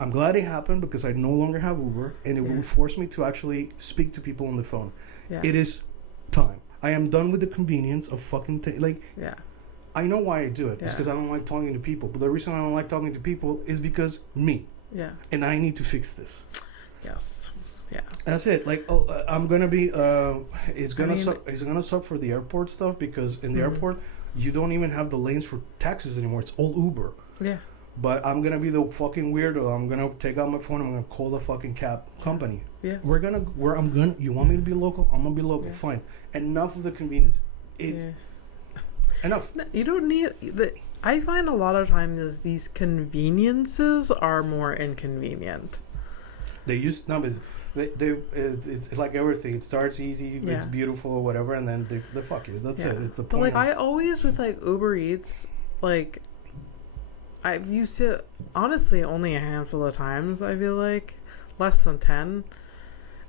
I'm glad it happened because I no longer have Uber, and it will force me to actually speak to people on the phone. Yeah. It is time. I am done with the convenience of fucking Yeah. I know why I do it. It's Yeah. because I don't like talking to people. But the reason I don't like talking to people is because me. Yeah. And I need to fix this. Yes. Yeah. That's it. Like, I'm gonna be. It's gonna suck. It's gonna suck for the airport stuff because in the airport, you don't even have the lanes for taxis anymore. It's all Uber. Yeah. But I'm gonna be the fucking weirdo. I'm gonna take out my phone. I'm gonna call the fucking cab company. Yeah. You want me to be local? I'm gonna be local. Yeah. Fine. Enough of the convenience. Enough. No, you don't need the. I find a lot of times these conveniences are more inconvenient. They used no, but it's like everything. It starts easy, it's beautiful or whatever, and then they fuck you. That's it. It's the point. But like I always with like Uber Eats, like I've used it honestly only a handful of times. I feel like less than 10,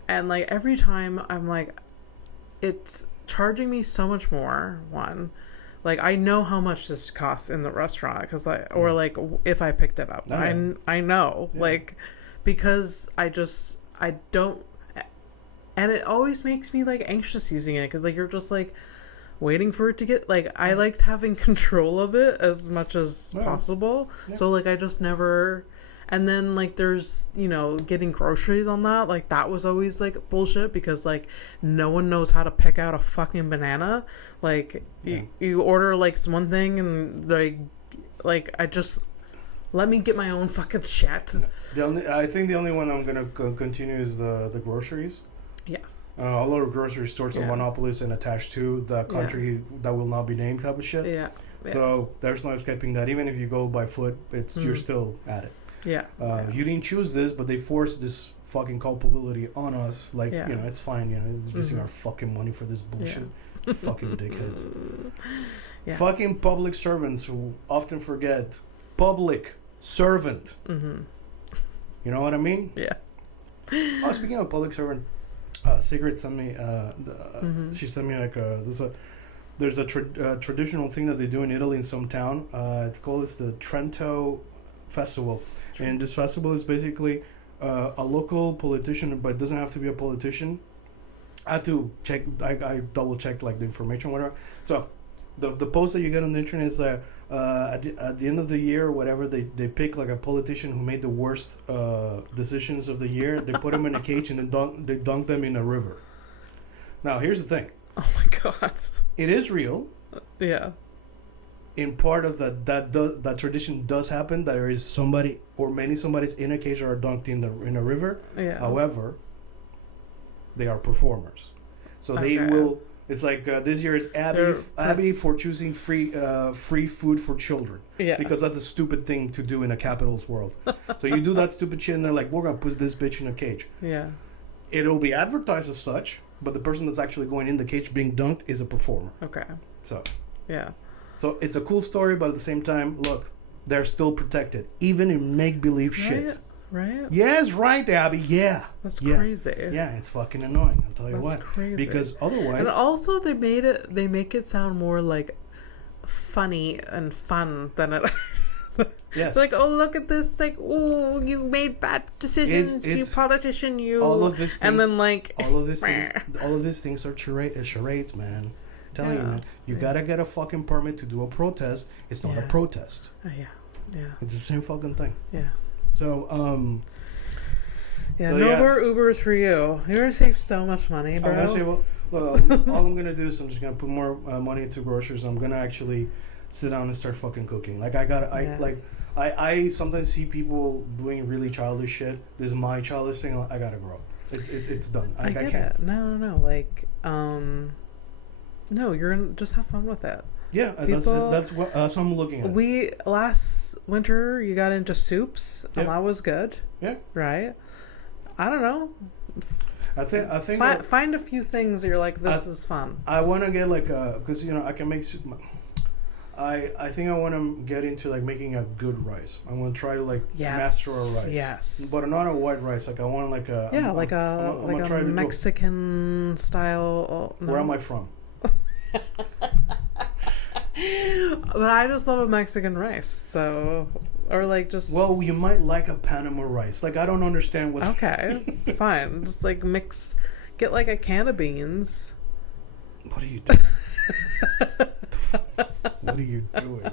and like every time I'm like, it's charging me so much more. One, like I know how much this costs in the restaurant because or like if I picked it up, I know like because I don't, and it always makes me like anxious using it because like you're just like waiting for it to get like I liked having control of it as much as possible. So like I just never. And then like there's getting groceries on that, like that was always like bullshit because like no one knows how to pick out a fucking banana. Like you order like one thing and like I just let me get my own fucking shit. I think the only one I'm gonna continue is the groceries. Yes. A lot of grocery stores are monopolies and attached to the country that will not be named type of shit. Yeah. So there's no escaping that. Even if you go by foot, you're still at it. Yeah. You didn't choose this, but they forced this fucking culpability on us. Like, it's fine. It's using our fucking money for this bullshit. Fucking dickheads. Fucking public servants who often forget. Public servant. You know what I mean? Yeah. Oh, speaking of public servant, Sigrid sent me. She sent me like there's a traditional thing that they do in Italy in some town. It's called the Trento Festival. And this festival is basically a local politician, but it doesn't have to be a politician. I had to check. I double checked like the information, whatever. So the post that you get on the internet is that at the end of the year or whatever, they pick like a politician who made the worst decisions of the year. They put them in a cage and then they dunk them in a river. Now here's the thing. Oh my god. It is real. Yeah. In part of that tradition does happen. There is somebody or many somebody's in a cage or are dunked in a river. Yeah. However, they are performers, so they will. It's like this year is Abby for choosing free food for children. Yeah. Because that's a stupid thing to do in a capitalist world. So you do that stupid shit, and they're like, "We're gonna put this bitch in a cage." Yeah. It'll be advertised as such, but the person that's actually going in the cage being dunked is a performer. Okay. So. Yeah. So it's a cool story, but at the same time, look, they're still protected, even in make-believe shit. Right? Yes, right, Abby. Yeah. That's crazy. Yeah, it's fucking annoying. I'll tell you what. Crazy. Because otherwise, and also they make it sound more like funny and fun than it. Yes. Like, oh, look at this! Like, oh, you made bad decisions, you politician, you. All of this, and then like all of these things are charades, man. Telling you, man, you gotta get a fucking permit to do a protest. It's not a protest. Yeah. It's the same fucking thing. Yeah. So, no more Ubers for you. You're gonna save so much money, bro. I'm gonna say, well, look, all I'm gonna do is I'm just gonna put more money into groceries. I'm gonna actually sit down and start fucking cooking. Like I sometimes see people doing really childish shit. This is my childish thing. I gotta grow. It's done. I can't. It. No. Like, no, you're gonna just have fun with it. Yeah, that's what I'm looking at. Last winter you got into soups and that was good. Yeah. Right. I don't know. I think find a few things that you're like, this is fun. I want to get like because I can make soup. I think I want to get into like making a good rice. I want to try to like master a rice. Yes. But not a white rice. Like I want like a a Mexican style. No. Where am I from? But I just love a Mexican rice, so or like just. Well, you might like a Panama rice. Like I don't understand what's. Okay, fine. Just like Get like a can of beans. What are you doing? What are you doing?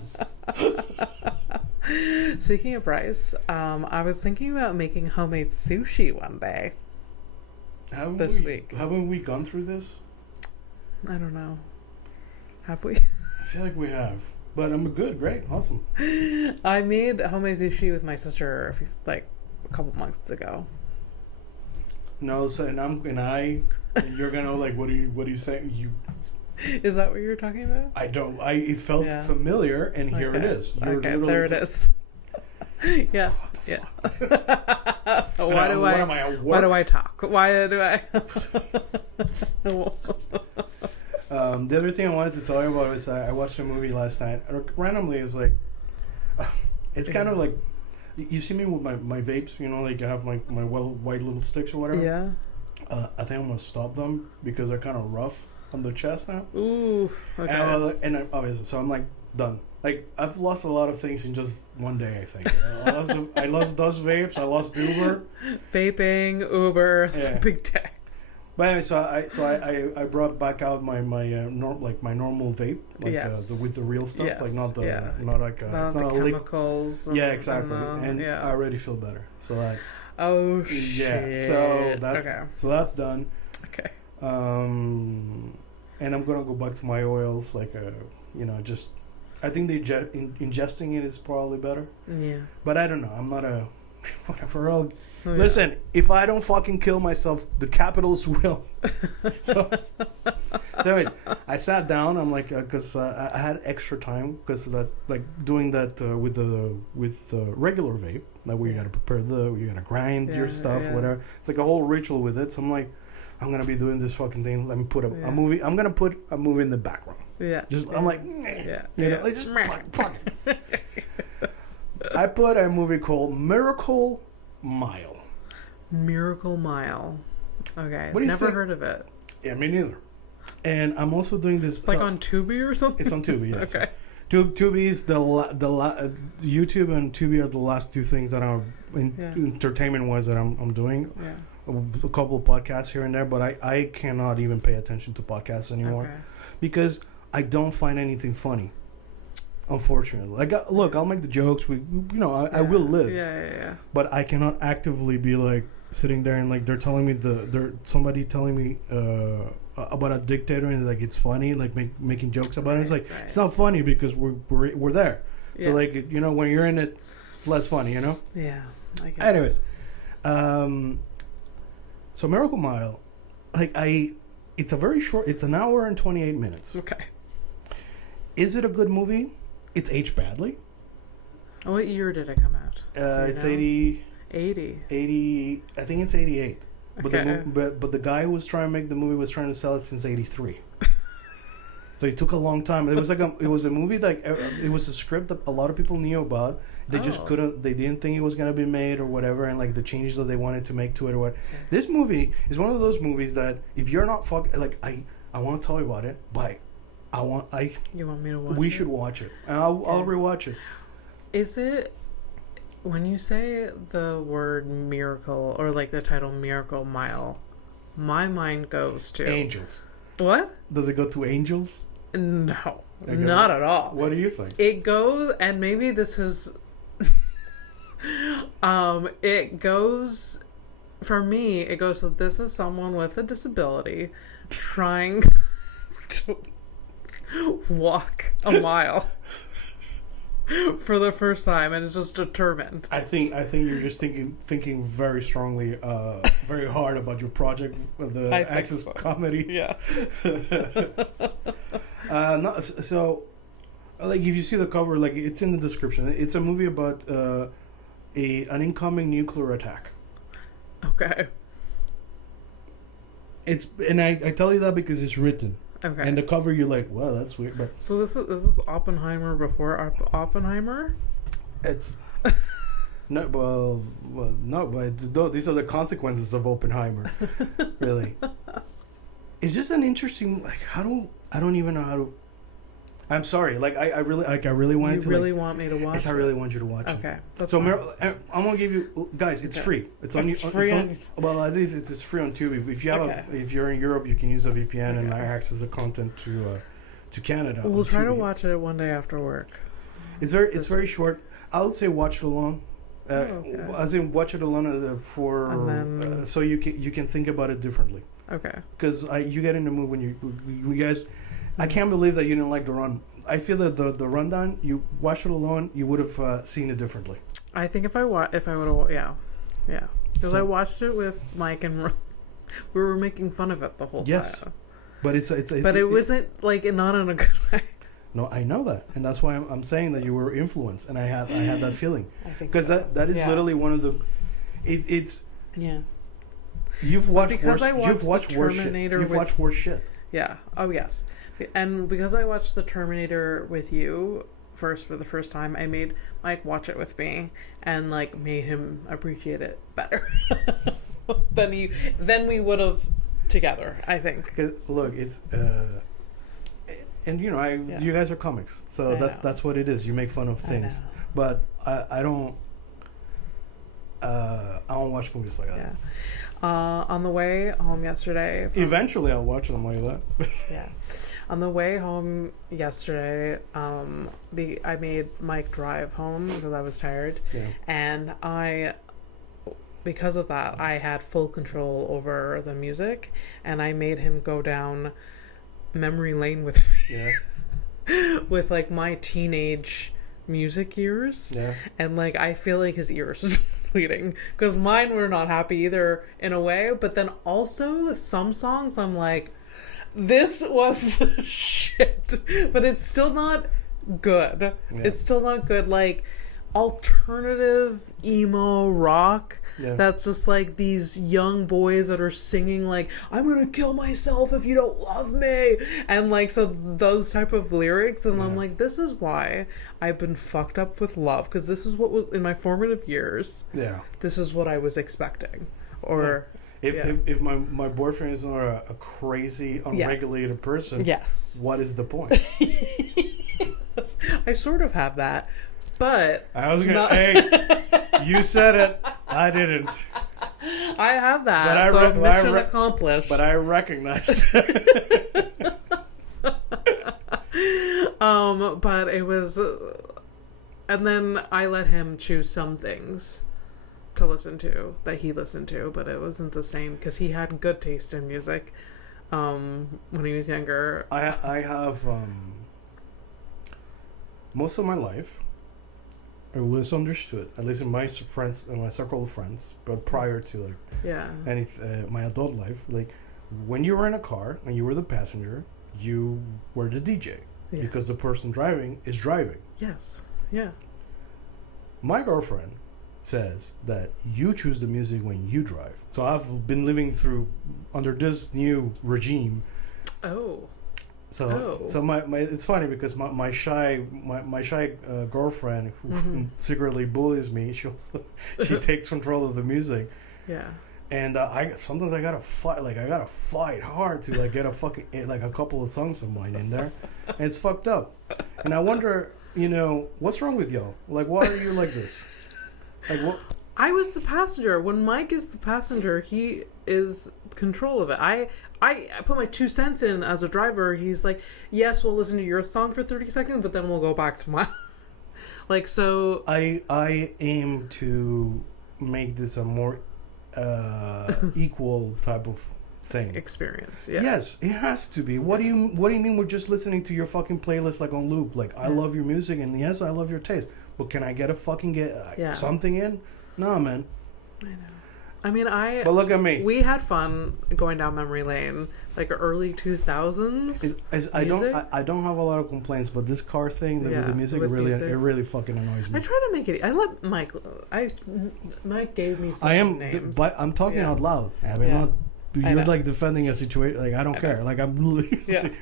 Speaking of rice, I was thinking about making homemade sushi one day. This week. Haven't we gone through this? I don't know. Have we? I feel like we have. But I'm good. Great. Awesome. I made homemade sushi with my sister like a couple months ago. No, so you're gonna like what are you saying? Is that what you were talking about? It felt familiar, and here it is. You're literally there it is. Yeah. Yeah. Why do I talk? Why do I? The other thing I wanted to tell you about was I watched a movie last night. Randomly, it's like, it's kind of like, you see me with my vapes, you know, like I have my white little sticks or whatever. Yeah. I think I'm gonna stop them because they're kind of rough on the chest now. Ooh. Okay. And obviously, so I'm like done. Like I've lost a lot of things in just one day. I think I lost those vapes. I lost Uber. Vaping, Uber, it's a big day. But anyway, so I brought back out my normal vape, like with the real stuff, like not like not the chemicals. Yeah, exactly. And I already feel better. So like, oh shit. Yeah. So that's done. Okay. And I'm gonna go back to my oils, like just. I think ingesting it is probably better. Yeah. But I don't know. I'm not a whatever. Listen, if I don't fucking kill myself, the Capitals will. So anyways, I sat down. I'm like, because I had extra time because that, like, doing that with the regular vape, that where you gotta prepare you gotta grind your stuff, whatever. It's like a whole ritual with it. So I'm like, I'm gonna be doing this fucking thing. Let me put a movie. I'm gonna put a movie in the background. Yeah. I'm like, like just fuck it. I put a movie called Miracle Mile. Miracle Mile. Okay. Never heard of it. Yeah, me neither. And I'm also doing this. It's like on Tubi or something? It's on Tubi, yeah. Okay. Tubi's YouTube and Tubi are the last two things that are entertainment-wise that I'm doing. Yeah. A couple of podcasts here and there, but I cannot even pay attention to podcasts anymore because I don't find anything funny. Unfortunately, like look, I'll make the jokes. I will live. Yeah. But I cannot actively be like sitting there and like they're telling me somebody telling me about a dictator and like it's funny, like making jokes about it. It's like it's not funny because we're there. So like when you're in it, less funny. Yeah. Anyways, so Miracle Mile, it's a very short. It's an hour and 28 minutes. Okay. Is it a good movie? It's aged badly. What year did it come out? It's 80. 80. I think it's 88. Okay. But the guy who was trying to make the movie was trying to sell it since 83. So it took a long time. It was a movie that it was a script that a lot of people knew about. They just couldn't. They didn't think it was gonna be made or whatever, and like the changes that they wanted to make to it or what. Okay. This movie is one of those movies that if you're not I want to tell you about it, but You want me to watch it? We should watch it. And I'll rewatch it. Is it when you say the word miracle or like the title Miracle Mile, my mind goes to angels. What? Does it go to angels? No, not at all. What do you think? It goes, and maybe this is it goes for me, it goes so this is someone with a disability trying to walk a mile for the first time and is just determined. I think you're just thinking very strongly, very hard about your project with the Access Comedy. Yeah. So like if you see the cover, like it's in the description. It's a movie about an incoming nuclear attack. Okay. I tell you that because it's written. Okay. And the cover, you're like, well, that's weird. But so this is Oppenheimer before Oppenheimer? It's no, but these are the consequences of Oppenheimer. Really, it's just an interesting. Like, I don't even know how to. I'm sorry. Like I really wanted to. You really like, want me to watch? Yes, I really want you to watch it. Okay, that's So fine. I'm gonna give you guys. It's free. It's on. It's free on- well, at least it's free on Tubi. If you have if you're in Europe, you can use a VPN and access the content to Canada. We'll try to Tubi. watch it one day after work. It's very short. I would say watch it alone. As in watch it alone so you can think about it differently. Okay. Because you get in the mood when you guys. I can't believe that you didn't like the run. I feel that the rundown, you watch it alone, you would have seen it differently. I think if I would have, yeah, because I watched it with Mike and we were making fun of it the whole time. But it wasn't like not in a good way. No, I know that, and that's why I'm saying that you were influenced, and I had that feeling because that is literally one of the. It's yeah. You've watched worse. You've watched worse shit. You've watched worse shit. Yeah. Oh yes, and because I watched the Terminator with you for the first time, I made Mike watch it with me and like made him appreciate it better than we would have together. I think. Look, it's. And you guys are comics, so that's what it is. You make fun of things, but I don't watch movies like that. Yeah. On the way home yesterday. Eventually, I'll watch them like that. Yeah. On the way home yesterday, I made Mike drive home because I was tired, and because of that, I had full control over the music, and I made him go down memory lane with me with like my teenage music ears and like I feel like his ears was bleeding because mine were not happy either in a way, but then also some songs I'm like, this was shit, but it's still not good. It's still not good. Like alternative emo rock that's just like these young boys that are singing like, I'm gonna kill myself if you don't love me, and like so those type of lyrics, and I'm like, this is why I've been fucked up with love, because this is what was in my formative years. This is what I was expecting. Or if my boyfriend is not a crazy unregulated person, what is the point? I sort of have that. But I was gonna. Hey, you said it. I didn't. I have that. So mission accomplished. But I recognized. But it was, and then I let him choose some things to listen to that he listened to, but it wasn't the same because he had good taste in music. When he was younger, I have most of my life. It was understood, at least in my friends, in my circle of friends, but prior to my adult life, like when you were in a car and you were the passenger, you were the DJ because the person driving is driving. Yes. Yeah. My girlfriend says that you choose the music when you drive. So I've been living under this new regime. Oh. So my it's funny because my shy girlfriend who secretly bullies me, she takes control of the music. Yeah. And sometimes I gotta fight hard to like get a fucking like a couple of songs of mine in there, and it's fucked up. And I wonder, what's wrong with y'all? Like, why are you like this? Like what? I was the passenger. When Mike is the passenger, he is control of it. I put my 2 cents in as a driver. He's like, yes, we'll listen to your song for 30 seconds, but then we'll go back to my like. So I aim to make this a more equal type of thing experience. Yes, it has to be. What do you mean we're just listening to your fucking playlist like on loop? Like I love your music and yes, I love your taste, but can I get something in? No, man. I know. I mean, But look at me. We had fun going down memory lane, like early 2000s. I don't have a lot of complaints, but this car thing with the music, it really fucking annoys me. I try to make it. I let Mike. Mike gave me some names. But I'm talking out loud. Abby, you're like defending a situation. Like I don't care. Like I'm.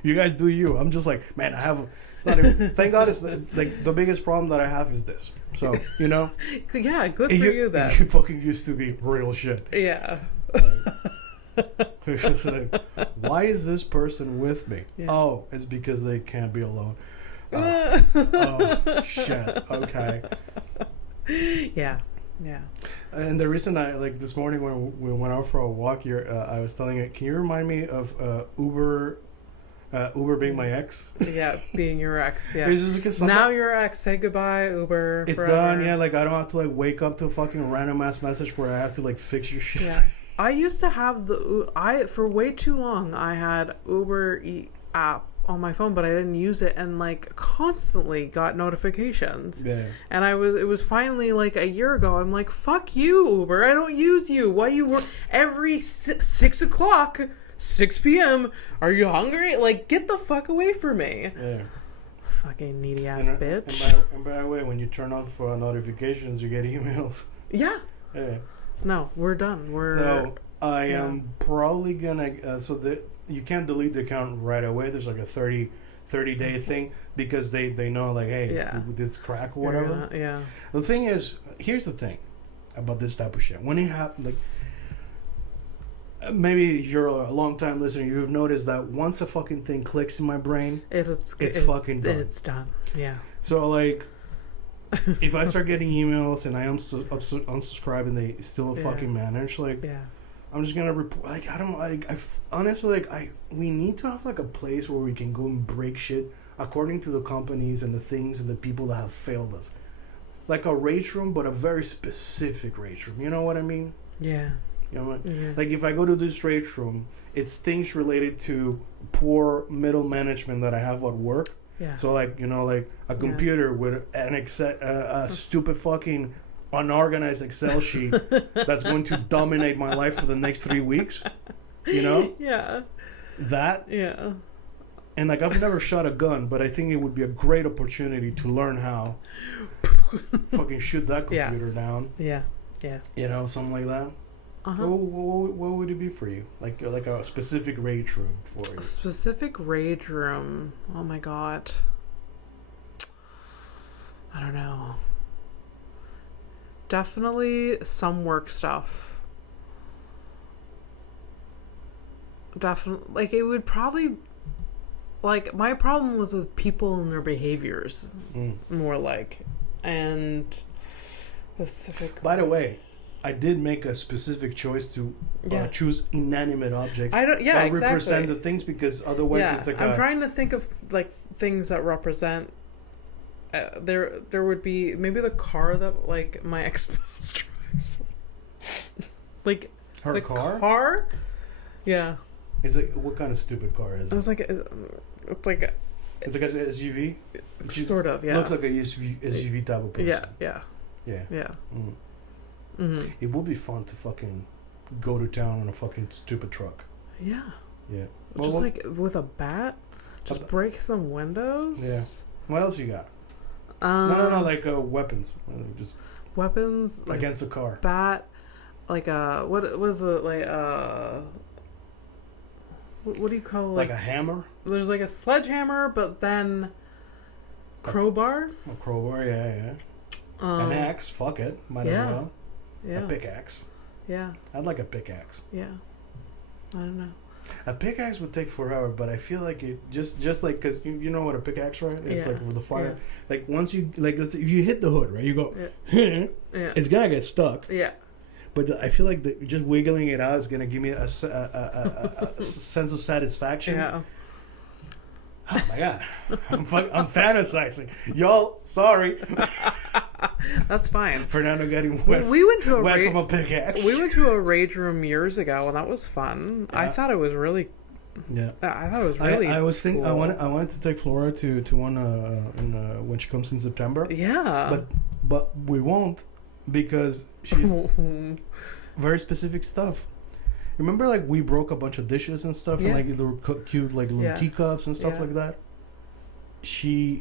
You guys do you. I'm just like, man. It's not even. Thank God. It's like the biggest problem that I have is this. So Yeah, good for you then. You fucking used to be real shit. Yeah. Like, why is this person with me? Yeah. Oh, it's because they can't be alone. Oh shit. Okay. Yeah. And the reason I like this morning when we went out for a walk, I was telling it. Can you remind me of Uber being my ex? Yeah, being your ex. Yeah. It's just because now your ex. Say goodbye, Uber. It's forever. done. Yeah, like I don't have to like wake up to a fucking random ass message where I have to like fix your shit. Yeah. I used to have for way too long I had Uber app on my phone, but I didn't use it, and like constantly got notifications. Yeah. And it was finally like a year ago. I'm like, fuck you, Uber. I don't use you. Why you work every 6 o'clock, 6 p.m. Are you hungry? Like, get the fuck away from me. Yeah. Fucking needy ass bitch. And by the way, when you turn off notifications, you get emails. Yeah. Yeah. No, we're done. So I am probably gonna. You can't delete the account right away. There's like a 30-day thing because they know like, hey, it's crack or whatever. Yeah. The thing is, here's the thing about this type of shit. When you have like, maybe if you're a long time listener, you've noticed that once a fucking thing clicks in my brain, it's fucking done. It's done. Yeah. So like, if I start getting emails and I unsubscribe and they still fucking manage, like, I'm just gonna report. Like, I don't like. Honestly, like, we need to have like a place where we can go and break shit according to the companies and the things and the people that have failed us. Like a rage room, but a very specific rage room. You know what I mean? Yeah. You know what? Yeah. Like if I go to this rage room, it's things related to poor middle management that I have at work. Yeah. So like, you know, like a computer with a stupid fucking unorganized Excel sheet that's going to dominate my life for the next 3 weeks. You know? Yeah. That. Yeah. And like I've never shot a gun, but I think it would be a great opportunity to learn how fucking shoot that computer down. Yeah. Yeah. You know, something like that. Uh-huh. What would it be for you? Like a specific rage room for you? A specific rage room. Oh my god. I don't know. Definitely some work stuff. Definitely, like it would probably, like my problem was with people and their behaviors, more like, and specific. By the way, I did make a specific choice to choose inanimate objects. I don't. Yeah, that exactly. represent the things because otherwise it's like. I'm trying to think of like things that represent. There would be maybe the car that like my ex-boss drives. Like her the car. Yeah. It's like, what kind of stupid car is it? It was like it's like an SUV. Sort of. Yeah. Looks like a SUV type of person. Yeah. Mm. Mm-hmm. It would be fun to fucking go to town on a fucking stupid truck. Yeah. Yeah. Just like with a bat, just break some windows. Yeah. What else you got? No, like weapons. Just weapons against the car. Bat, like what was it like what do you call like a hammer? There's like a sledgehammer, but then crowbar. A crowbar, yeah. An axe, fuck it, might as well. Yeah. A pickaxe. Yeah. I'd like a pickaxe. Yeah. I don't know. A pickaxe would take forever, but I feel like it just like because you know what a pickaxe, right? It's like for the fire. Yeah. Like once you like, let's say if you hit the hood, right? You go, it's gonna get stuck. Yeah. But I feel like just wiggling it out is gonna give me a sense of satisfaction. Yeah. Oh my god, I'm fantasizing, y'all. Sorry. That's fine. Fernando getting wet. We went to wet from a pickaxe. We went to a rage room years ago, and that was fun. I thought it was really. Yeah. I thought it was really. I was thinking. Cool. I wanted to take Flora to one when she comes in September. Yeah. But we won't because she's very specific stuff. Remember, like we broke a bunch of dishes and stuff, and like they were cute, like little teacups and stuff like that.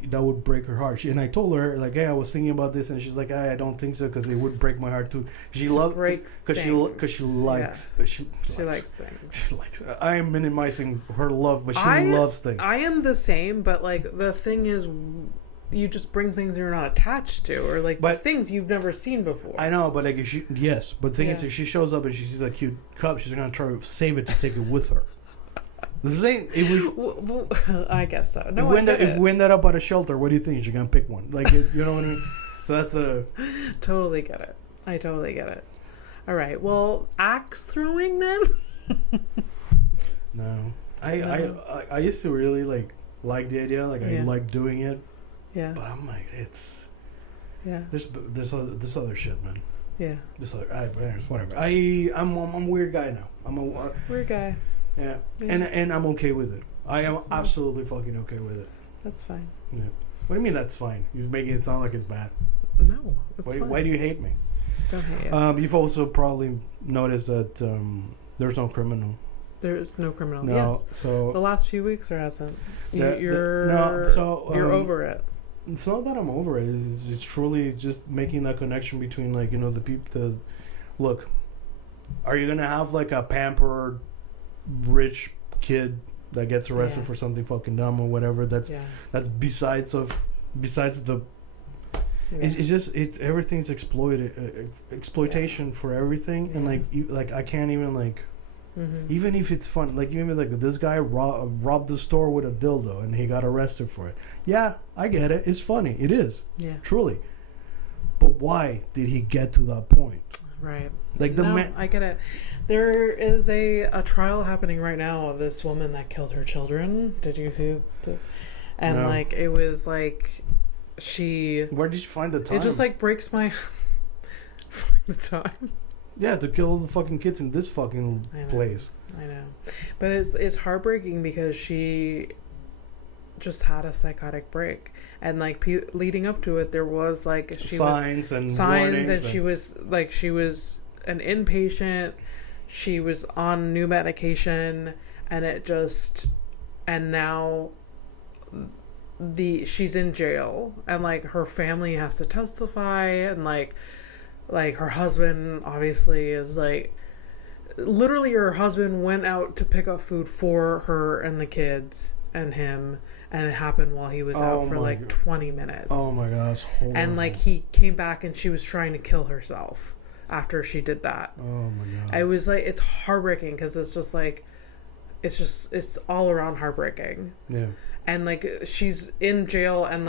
That would break her heart. And I told her, like, hey, I was thinking about this, and she's like, I don't think so, because it would break my heart too. She loves because she likes things. I am minimizing her love, but she loves things. I am the same, but like the thing is, you just bring things you're not attached to, or like things you've never seen before. I know, but like but the thing is, if she shows up and she sees a cute cup, she's gonna try to save it to take it with her. The same. I guess so. No, if we ended up at a shelter, what do you think? You're gonna pick one, like you know what I mean? So that's the. Totally get it. I totally get it. All right. Well, axe throwing then. No, I used to really like the idea. Like I like doing it. Yeah. But I'm like, it's. Yeah. There's other shit, man. Yeah. Whatever. I'm a weird guy now. I'm a weird guy. Yeah. And I'm okay with it. I am absolutely fucking okay with it. That's fine. Yeah. What do you mean that's fine? You're making it sound like it's bad. No, it's fine. Why do you hate me? Don't hate you. You've also probably noticed that there's no criminal. There's no criminal. No, yes. So the last few weeks there hasn't. You're over it. It's not that I'm over it. It's truly just making that connection between the people. Look, are you gonna have like a pampered rich kid that gets arrested for something fucking dumb or whatever? That's besides the. Yeah. It's just everything's exploitation for everything, and I can't even even if it's fun, even this guy robbed the store with a dildo and he got arrested for it. Yeah, I get it. It's funny. It is. Yeah. Truly. But why did he get to that point? Right. I get it. There is a trial happening right now of this woman that killed her children. Did you see and no. It was where did you find the time? It just breaks my find the time. Yeah, to kill all the fucking kids in this fucking place. I know. But it's heartbreaking because she just had a psychotic break. And leading up to it, there was signs and she was an inpatient. She was on new medication, and now she's in jail, and her family has to testify, and her husband obviously is literally her husband went out to pick up food for her and the kids and him, and it happened while he was out for 20 minutes. Oh my god, that's horrible. And he came back and she was trying to kill herself after she did that. Oh my god. I was it's heartbreaking because it's just it's all around heartbreaking. Yeah. And she's in jail, and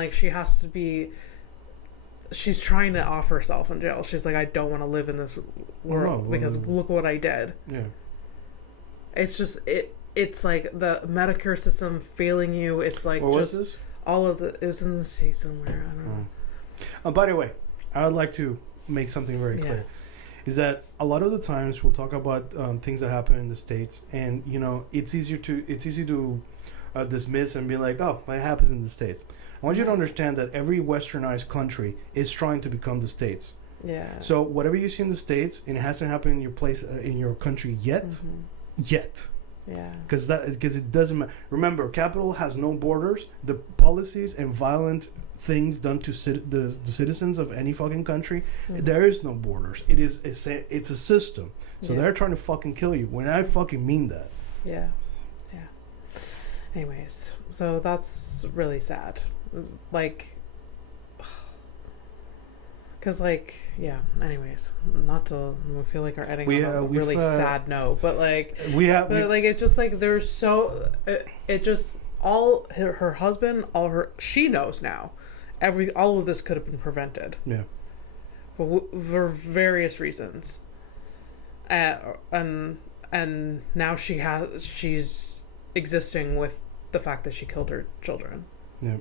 she's trying to off herself in jail. She's I don't want to live in this world because look what I did. Yeah. It's just it's the Medicare system failing you. It's Where was this? All of it was in the States somewhere. I don't know. By the way, I would like to make something very clear. Is that a lot of the times we'll talk about things that happen in the States, and it's easy to dismiss and be oh, it happens in the States. I want you to understand that every westernized country is trying to become the States. Yeah. So whatever you see in the States, and it hasn't happened in your place in your country yet. Yeah. Because it doesn't matter. Remember, capital has no borders. The policies and violent things done to the citizens of any fucking country, there is no borders. It's a system. So they're trying to fucking kill you. When I fucking mean that. Yeah. Yeah. Anyways, so that's really sad. Because anyways, not to feel like our ending on a really sad note, but it's just there's so it just all her husband, she knows now, all of this could have been prevented. Yeah. For various reasons, and now she's existing with the fact that she killed her children. Yeah.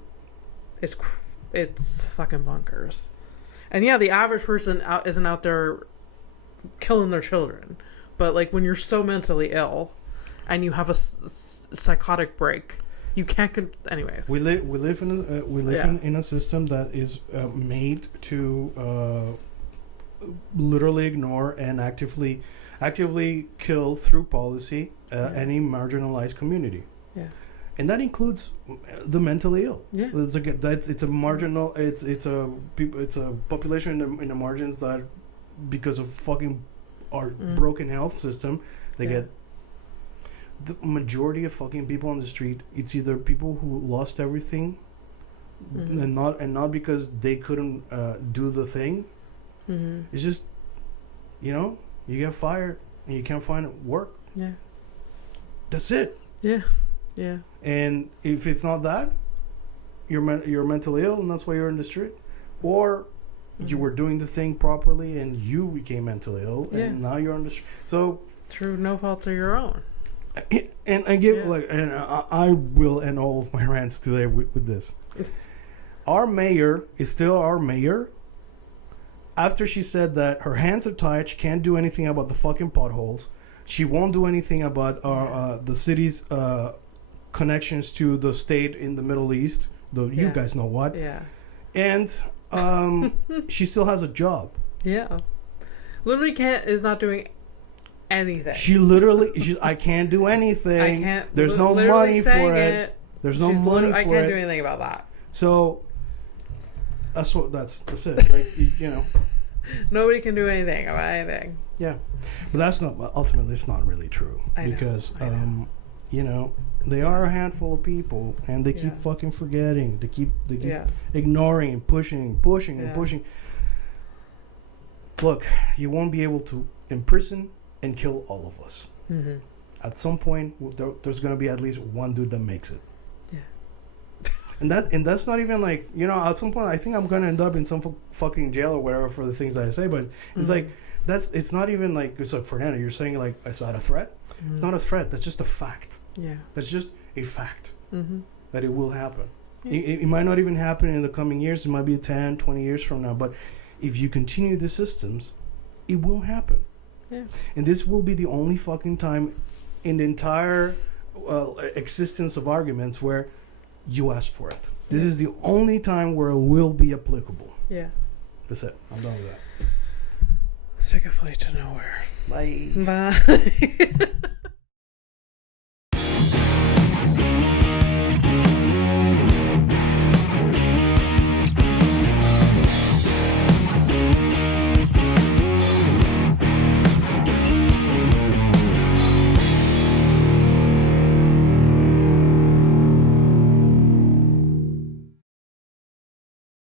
It's fucking bonkers. And the average person isn't out there killing their children. But when you're so mentally ill and you have a psychotic break, you can't. Anyways, we live in a system that is made to literally ignore and actively kill through policy any marginalized community. Yeah. And that includes the mentally ill. Yeah. It's a marginal. It's a population in the margins that, because of fucking our broken health system, they get the majority of fucking people on the street. It's either people who lost everything, and not because they couldn't do the thing. Mm-hmm. It's just, you get fired and you can't find work. Yeah. That's it. Yeah. Yeah. And if it's not that, you're mentally ill, and that's why you're in the street. Or you were doing the thing properly, and you became mentally ill, and now you're on the street. So through no fault of your own. And I give I will end all of my rants today with this. Our mayor is still our mayor. After she said that her hands are tied, she can't do anything about the fucking potholes. She won't do anything about the city's connections to the state in the Middle East. You guys know what. Yeah. And she still has a job. Yeah. Literally is not doing anything. She literally, I can't do anything. I can't. There's no money for it. There's no money for it. I can't do anything about that. So that's it. Like, you know. Nobody can do anything about anything. Yeah. But that's not, ultimately, it's not really true. I know, because, you know, they are a handful of people, and they keep fucking forgetting. They keep ignoring and pushing and pushing. Look, you won't be able to imprison and kill all of us. Mm-hmm. At some point, there's going to be at least one dude that makes it. Yeah. And that's not even like, you know, at some point, I think I'm going to end up in some fucking jail or whatever for the things that I say, but it's like, it's not even like, it's like, Fernando, you're saying like, is that a threat? It's not a threat. That's just a fact. Yeah. That's just a fact that it will happen. Yeah. It might not even happen in the coming years. It might be 10, 20 years from now. But if you continue the systems, it will happen. Yeah. And this will be the only fucking time in the entire existence of arguments where you ask for it. This is the only time where it will be applicable. Yeah. That's it. I'm done with that. Let's take a flight to nowhere. Bye. Bye.